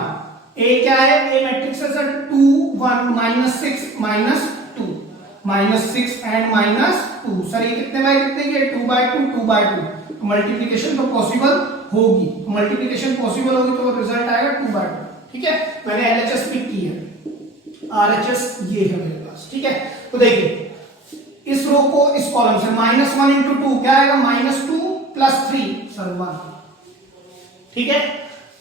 A क्या है, A मैट्रिक्स है सर 2 1 -6 -2 एंड -2। सर ये कितने बाय कितने के 2/2 तो मल्टीप्लिकेशन तो पॉसिबल होगी, मल्टीप्लिकेशन पॉसिबल होगी तो रिजल्ट आएगा 2/2। ठीक है, मैंने LHS पिक की है, RHS ये है मेरे पास। ठीक है, तो देखिए इस रो को इस कॉलम से -1 × 2 क्या आएगा -2 + 3 सर 1। ठीक है,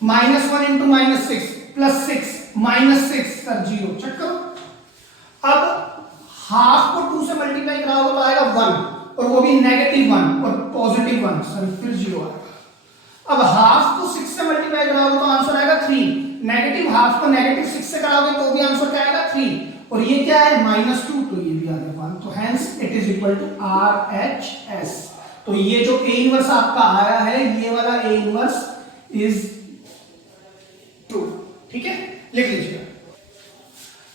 -1 × -6 + 6 -6 सर 0। चेक करो, अब हाफ को 2 से मल्टीप्लाई कराओगे तो आएगा 1, और वो भी -1 और +1 सर फिर 0 आएगा। अब हाफ को 6 से मल्टीप्लाई कराओगे तो आंसर आएगा 3, नेगेटिव हाफ को -6 से कराओगे तो भी आंसर क्या आएगा 3, और ये क्या है -2 तो ये भी आ गया 1। तो hence it is equal to RHS। तो ये जो A इनवर्स आपका आया है, ये वाला A इनवर्स इज 2। ठीक है, लिख लीजिए।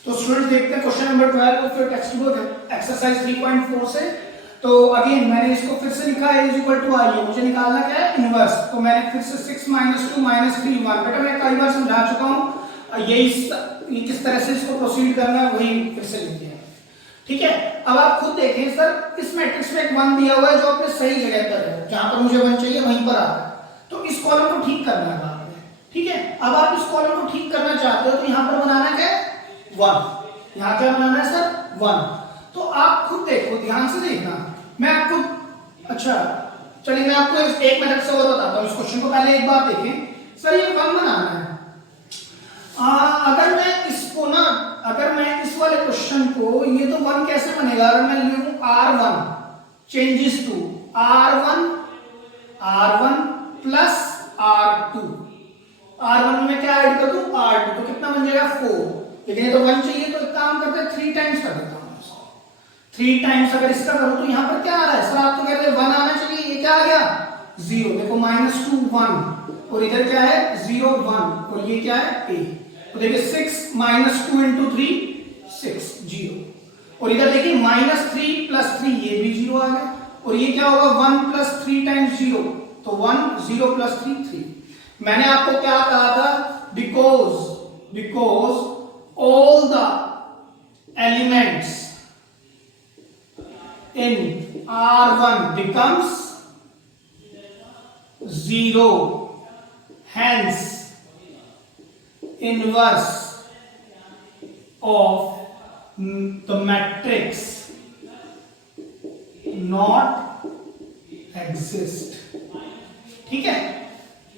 तो स्टूडेंट देखते हैं question number 12 of your text book exercise 3.4 से। तो अगेन मैंने इसको फिर से लिखा है = मुझे निकालना क्या है इनवर्स, तो मैंने फिर से 6 - 2 - 3 1। बेटा मैं कई बार समझा चुका हूं, ये किस तरह से इसको प्रोसीड करना है वही फिर से लिख दिया। ठीक है, अब आप खुद देखें सर इस मैट्रिक्स में एक 1 दिया हुआ है जो अपने सही जगह पर है, जहां पर मुझे 1 चाहिए वहीं पर आ रहा है, तो इस कॉलम को ठीक करना है बाद में। ठीक है, अब आप इस कॉलम को ठीक करना चाहते हो तो यहां पर बनाना क्या है 1, यहां क्या बनाना है सर 1। तो आप खुद देखो, ध्यान से देखना, मैं आपको अच्छा चलिए मैं आपको एक मिनट से और बताता हूं इस क्वेश्चन को। पहले एक बार देखें सर, ये 1 बनाना है। अगर मैं इस वाले क्वेश्चन को, ये तो 1 कैसे बनेगा, अगर मैं लिखूं R1 changes to R1 plus R2, R1 में क्या ऐड कर दूं R2, तो कितना बन जाएगा 4। लेकिन ये तो 1 चाहिए तो एक काम करते हैं 3 टाइम्स कर देता हूं इसको। 3 टाइम्स अगर इसका करूं तो यहां पर क्या आ रहा है सर, आप तो कहते हैं 1 आना चाहिए, ये क्या आ गया 0। देखो -2 1 और इधर क्या है 0 1 और ये क्या है A। तो देखिए 6 - 2 × 3 6 0, और इधर देखिए -3 + 3 ये भी 0 आ गया, और ये क्या होगा 1 + 3 टाइम्स 0, तो 1 0 + 3 3। मैंने आपको क्या कहा था, because all the elements in R1 becomes 0, hence inverse of the matrix not exist। ठीक है,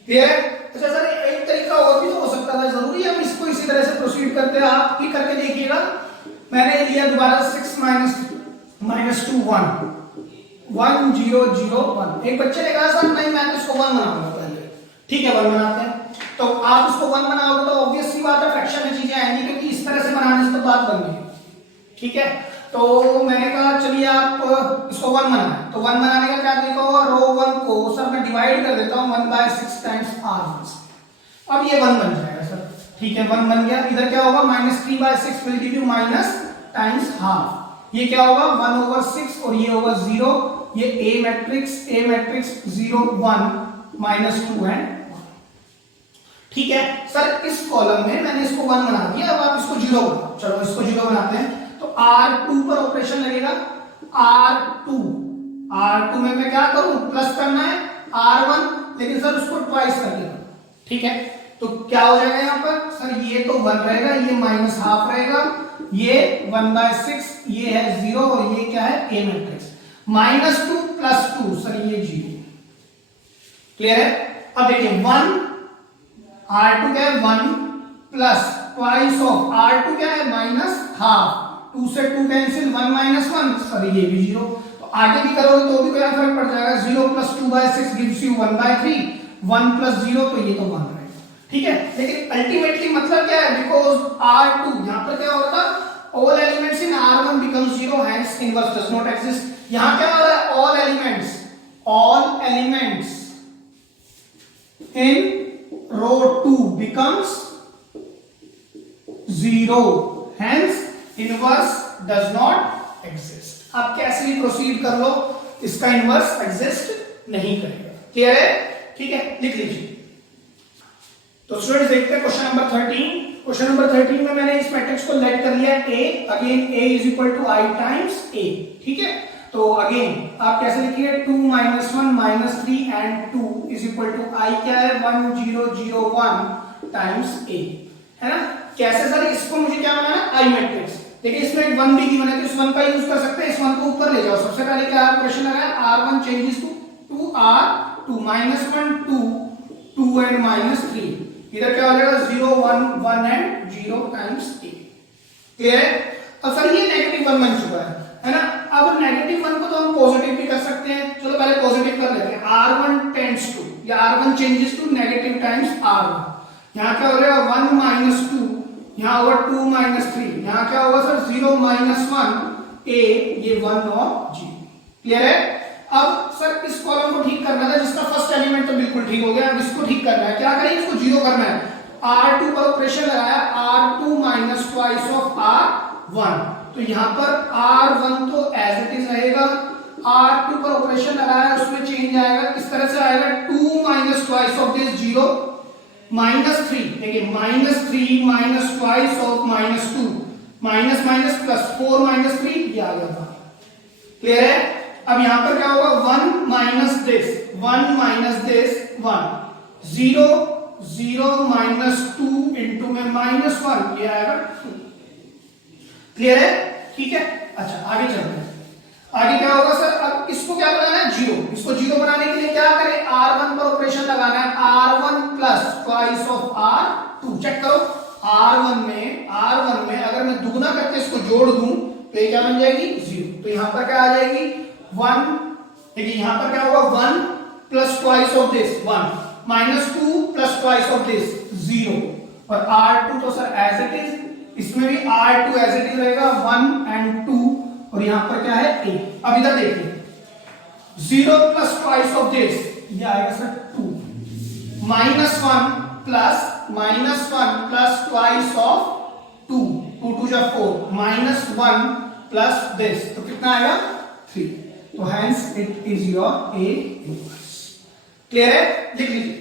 क्लियर है? अच्छा सर एक तरीका और भी तो हो सकता था, जरूरी है हम इसको इसी तरह से प्रोसीड करते हैं, आप भी करके देखिएगा। मैंने लिया दोबारा 6 - 2 1 0 0 1। एक बच्चे ने कहा सर नहीं मैं तो इसको 1 बनाऊंगा पहले। ठीक है 1 बनाते हैं, तो आप इसको 1 बनाओगे तो ऑब्वियस सी बात है फ्रैक्शन में चीजें आएंगी, क्योंकि इस तरह से बनाने से तो बात बन गई। ठीक है, तो मैंने कहा चलिए आप इसको 1 बनाएं, तो 1 बनाने का क्या तरीका होगा, रो 1 को सर मैं डिवाइड कर देता हूं 1/6 टाइम्स R1 से, अब ये 1 बन जाएगा सर। ठीक है 1 बन गया, इधर क्या होगा -3/6 will give you minus times half, ये क्या होगा 1/6 और ये होगा 0, ये A मैट्रिक्स 0 1 -2 है। ठीक है सर, इस कॉलम में मैंने इसको 1 बना दिया, अब आप इसको 0 बनाओ। चलो इसको 0 बनाते हैं, तो R2 पर ऑपरेशन लगेगा, R2 में मैं क्या करूं प्लस करना है R1, लेकिन सर उसको ट्वाइस कर देना। ठीक है, तो क्या हो जाएगा यहाँ पर सर, ये तो 1 रहेगा, ये माइनस हाफ रहेगा, ये 1/6, ये है 0 और ये क्या है ए मैट्रिक्स। -2 + 2 सर ये 0। क्लियर है? अब देखिए 1 R2 क्या है 1 प्लस ट्वाइस ऑफ R2 क्या है -½ 2 से 2 कैंसिल 1 - 1 सर ये भी 0। तो आगे भी करोगे तो भी क्या फर्क पड़ जाएगा, 0 + 2/6 गिव्स यू 1/3, 1 + 0 तो ये तो 1 रहेगा। ठीक है, लेकिन अल्टीमेटली मतलब क्या है, बिकॉज R2 यहां पर क्या होता है, all elements in R1 becomes 0 hence inverse does not exist। यहां क्या हो रहा है, all elements in row 2 becomes 0 hence inverse does not exist। आप कैसे भी प्रोसीड कर लो, इसका इनवर्स एग्जिस्ट नहीं करेगा। क्लियर है? ठीक है, लिख लीजिए। तो स्टूडेंट्स देखते हैं क्वेश्चन नंबर 13। क्वेश्चन नंबर 13 में मैंने इस मैट्रिक्स को लेट कर लिया A, again A = I × A। ठीक है, तो अगेन आप कैसे लिखिए, 2 - 1 - 3 and 2 = I क्या है 1 0 0 1 × A, है ना। कैसे सर, इसको मुझे क्या बनाना है, I मैट्रिक्स। देखिए इसमें एक 1 भी गिवन है, तो इस 1 का यूज कर सकते हैं, इस 1 को ऊपर ले जाओ। सबसे पहले क्या ऑपरेशन लगाया, R1 changes to R2 -1 2 2 and -3, इधर क्या हो जाएगा 0 1 1 and 0 × A। क्लियर है? अब सर ये -1 बन चुका है ना। अब -1 को तो हम पॉजिटिव भी कर सकते हैं, चलो पहले पॉजिटिव कर लेते हैं। R1 tends to या R1 changes to negative times R1, यहां क्या हो जाएगा 1 - 2, यहां होगा 2 - 3, यहां क्या होगा सर 0 - 1 A, ये 1 और 0। क्लियर है? अब सर इस कॉलम को ठीक करना था, जिसका फर्स्ट एलिमेंट तो बिल्कुल ठीक हो गया, अब इसको ठीक करना है। क्या करें, इसको 0 करना है। R2 पर ऑपरेशन लगाया, R2 - ट्वाइस ऑफ R1, तो यहां पर R1 तो एज इट इज रहेगा, R2 पर ऑपरेशन लगाया, उसमें चेंज आएगा, इस तरह से आएगा 2 - ट्वाइस ऑफ दिस 0 -3, देखिए -3 - twice of -2 minus minus plus 4 - 3 ये आ गया था। क्लियर है? अब यहां पर क्या होगा 1 - दिस 1 - दिस 1 0 0 -2 इनटू में -1 ये आएगा 2। क्लियर है? ठीक है, अच्छा आगे चलते हैं। आगे क्या होगा सर, अब इसको क्या बनाना है 0, इसको 0 बनाने के लिए क्या करें, R1 पर ऑपरेशन लगाना है, R1 plus twice of R2। Check करो R1 में अगर मैं दुगना करके इसको जोड़ दूं तो ये क्या बन जाएगी 0, तो यहां पर क्या आ जाएगी 1, देखिए यहां पर क्या होगा 1 plus twice of this 1 -2 plus twice of this 0 और R2 तो सर एज इट इज, इसमें भी R2 एज इट इज रहेगा 1 and 2 और यहां पर क्या है 8। अब इधर देखिए 0 प्लस ट्वाइस ऑफ दिस ये आएगा सर 2 -1 प्लस ट्वाइस ऑफ 2 2 2 जा 4 -1 प्लस दिस तो कितना आएगा 3, तो hence it is your A inverse. Clear है? लिख लीजिए।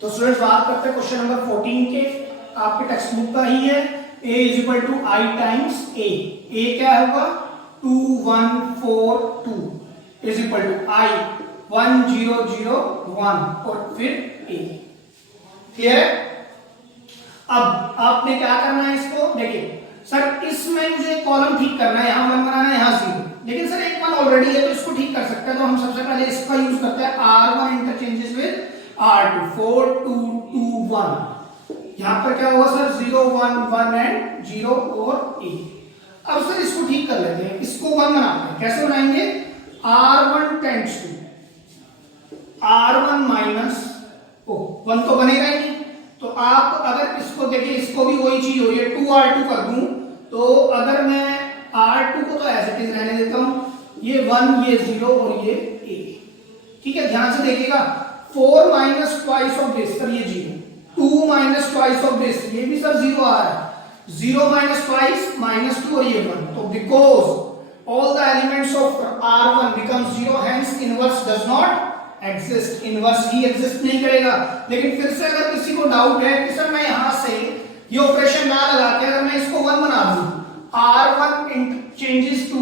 तो स्टूडेंट्स बात करते हैं क्वेश्चन नंबर 14 के, आपके टेक्स्ट बुक का ही है। A = I × A, A क्या होगा 2 1 4 2 = I 1 0 0 1 और फिर A। क्लियर है? अब आपने क्या करना है, इसको देखिए सर इसमें मुझे कॉलम ठीक करना है, यहां 1 बनाना है, यहां 0, लेकिन सर एक 1 ऑलरेडी है तो इसको ठीक कर सकते हैं, तो हम सबसे पहले इसका यूज करते हैं R1 इंटरचेंजेस विद R2 4 2 2 1, यहां पर क्या होगा सर 0 1 1 and 0 और A। अब सर इसको ठीक कर लेते हैं, इसको 1 बनाते हैं। कैसे बनाएंगे, R1 tends to R1 minus 1 तो बनेगा ही नहीं, तो आप अगर इसको देखिए, इसको भी वही चीज हो रही है 2R2 कर दूं, तो अगर मैं R2 को तो एज इट इज रहने देता हूं, ये 1 ये 0 और ये A। ठीक है, ध्यान से देखिएगा 4 - ट्वाइस ऑफ दिस सर ये 0, 2 - ट्वाइस ऑफ दिस ये भी सर 0 आ रहा है, 0 - ट्वाइस -2 और ये 1, तो because all the elements of R1 becomes 0 hence inverse does not exist, inverse he exist नहीं करेगा। लेकिन फिर से अगर किसी को डाउट है कि सर मैं यहां से ये ऑपरेशन ना लगा के अगर मैं इसको 1 बना दूं, R1 changes to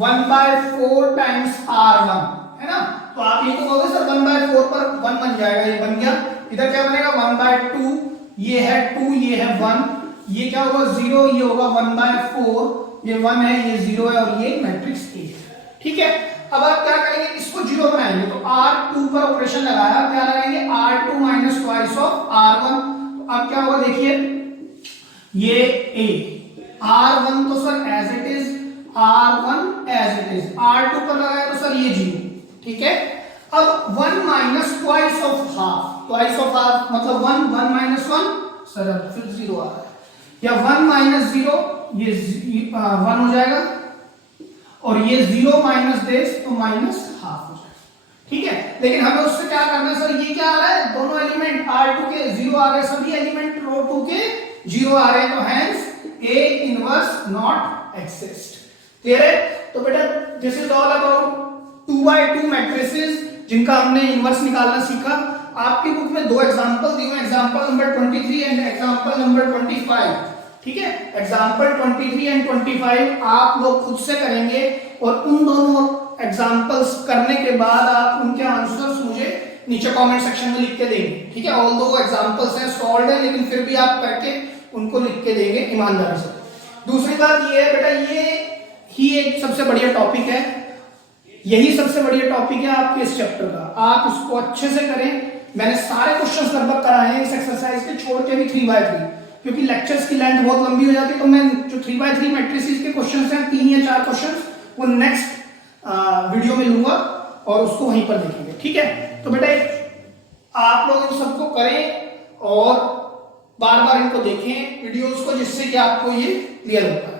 1/4 times R1, है ना, तो आप ये तो कहोगे सर 1/4 पर 1 बन जाएगा, ये बन गया, इधर क्या बनेगा 1/2, ये है 2, ये है 1, ये क्या होगा 0, ये होगा 1/4, ये 1 है, ये 0 है और ये मैट्रिक्स A है। ठीक है, अब आप क्या करेंगे, इसको 0 बनाएंगे तो R2 पर ऑपरेशन लगाया, क्या लगाएंगे R2 minus twice of R1, तो अब क्या होगा देखिए, ये A, R1 तो sir as it is, R1 as it is, R2 पर लगाया तो सर ये 0। ठीक है, अब 1 minus twice of half, twice of half मतलब 1, 1 माइनस 1 सर फिर 0 आ रहा है, या 1 माइनस 0 ये 1 हो जाएगा, और ये 0 माइनस देस तो माइनस हाफ हो जाएगा। ठीक है, लेकिन हमें उससे क्या करना है सर, ये क्या आ रहा है, दोनों एलिमेंट R2 के 0 आ रहे हैं, सभी एलिमेंट रो 2 के 0 आ रहे हैं, तो hence A inverse not exist. Clear है? तो बेटा this is all about 2x2 matrices जिनका हमने इनवर्स निकालना सीखा। आपकी बुक में दो एग्जांपल दिए हैं, example number 23 and example number 25। ठीक है, एग्जांपल 23 एंड 25 आप लोग खुद से करेंगे और उन दोनों एग्जांपल्स करने के बाद आप उनके आंसर्स मुझे नीचे कमेंट सेक्शन में लिख के देंगे। ठीक है, ऑल दो एग्जांपल्स हैं सॉल्व्ड है, लेकिन फिर भी आप करके उनको लिख के देंगे ईमानदारी से। दूसरी बात ये है बेटा, ये ही एक सबसे बढ़िया टॉपिक है, यही सबसे बढ़िया टॉपिक है आपके इस चैप्टर का। आप इसको अच्छे से करें। मैंने सारे क्वेश्चंस लगभग कराए हैं इस एक्सरसाइज के, छोड़ के भी 3x3, क्योंकि लेक्चर्स की लेंथ बहुत लंबी हो जाती है, तो मैं जो 3x3 मैट्रिसेस के क्वेश्चंस हैं 3 या 4 क्वेश्चंस वो नेक्स्ट वीडियो में लूंगा और उसको वहीं पर देखेंगे। ठीक है, तो बेटा आप लोग इन सबको करें और बार बार इनको देखें वीडियोस को, जिससे कि आपको ये क्लियर होगा।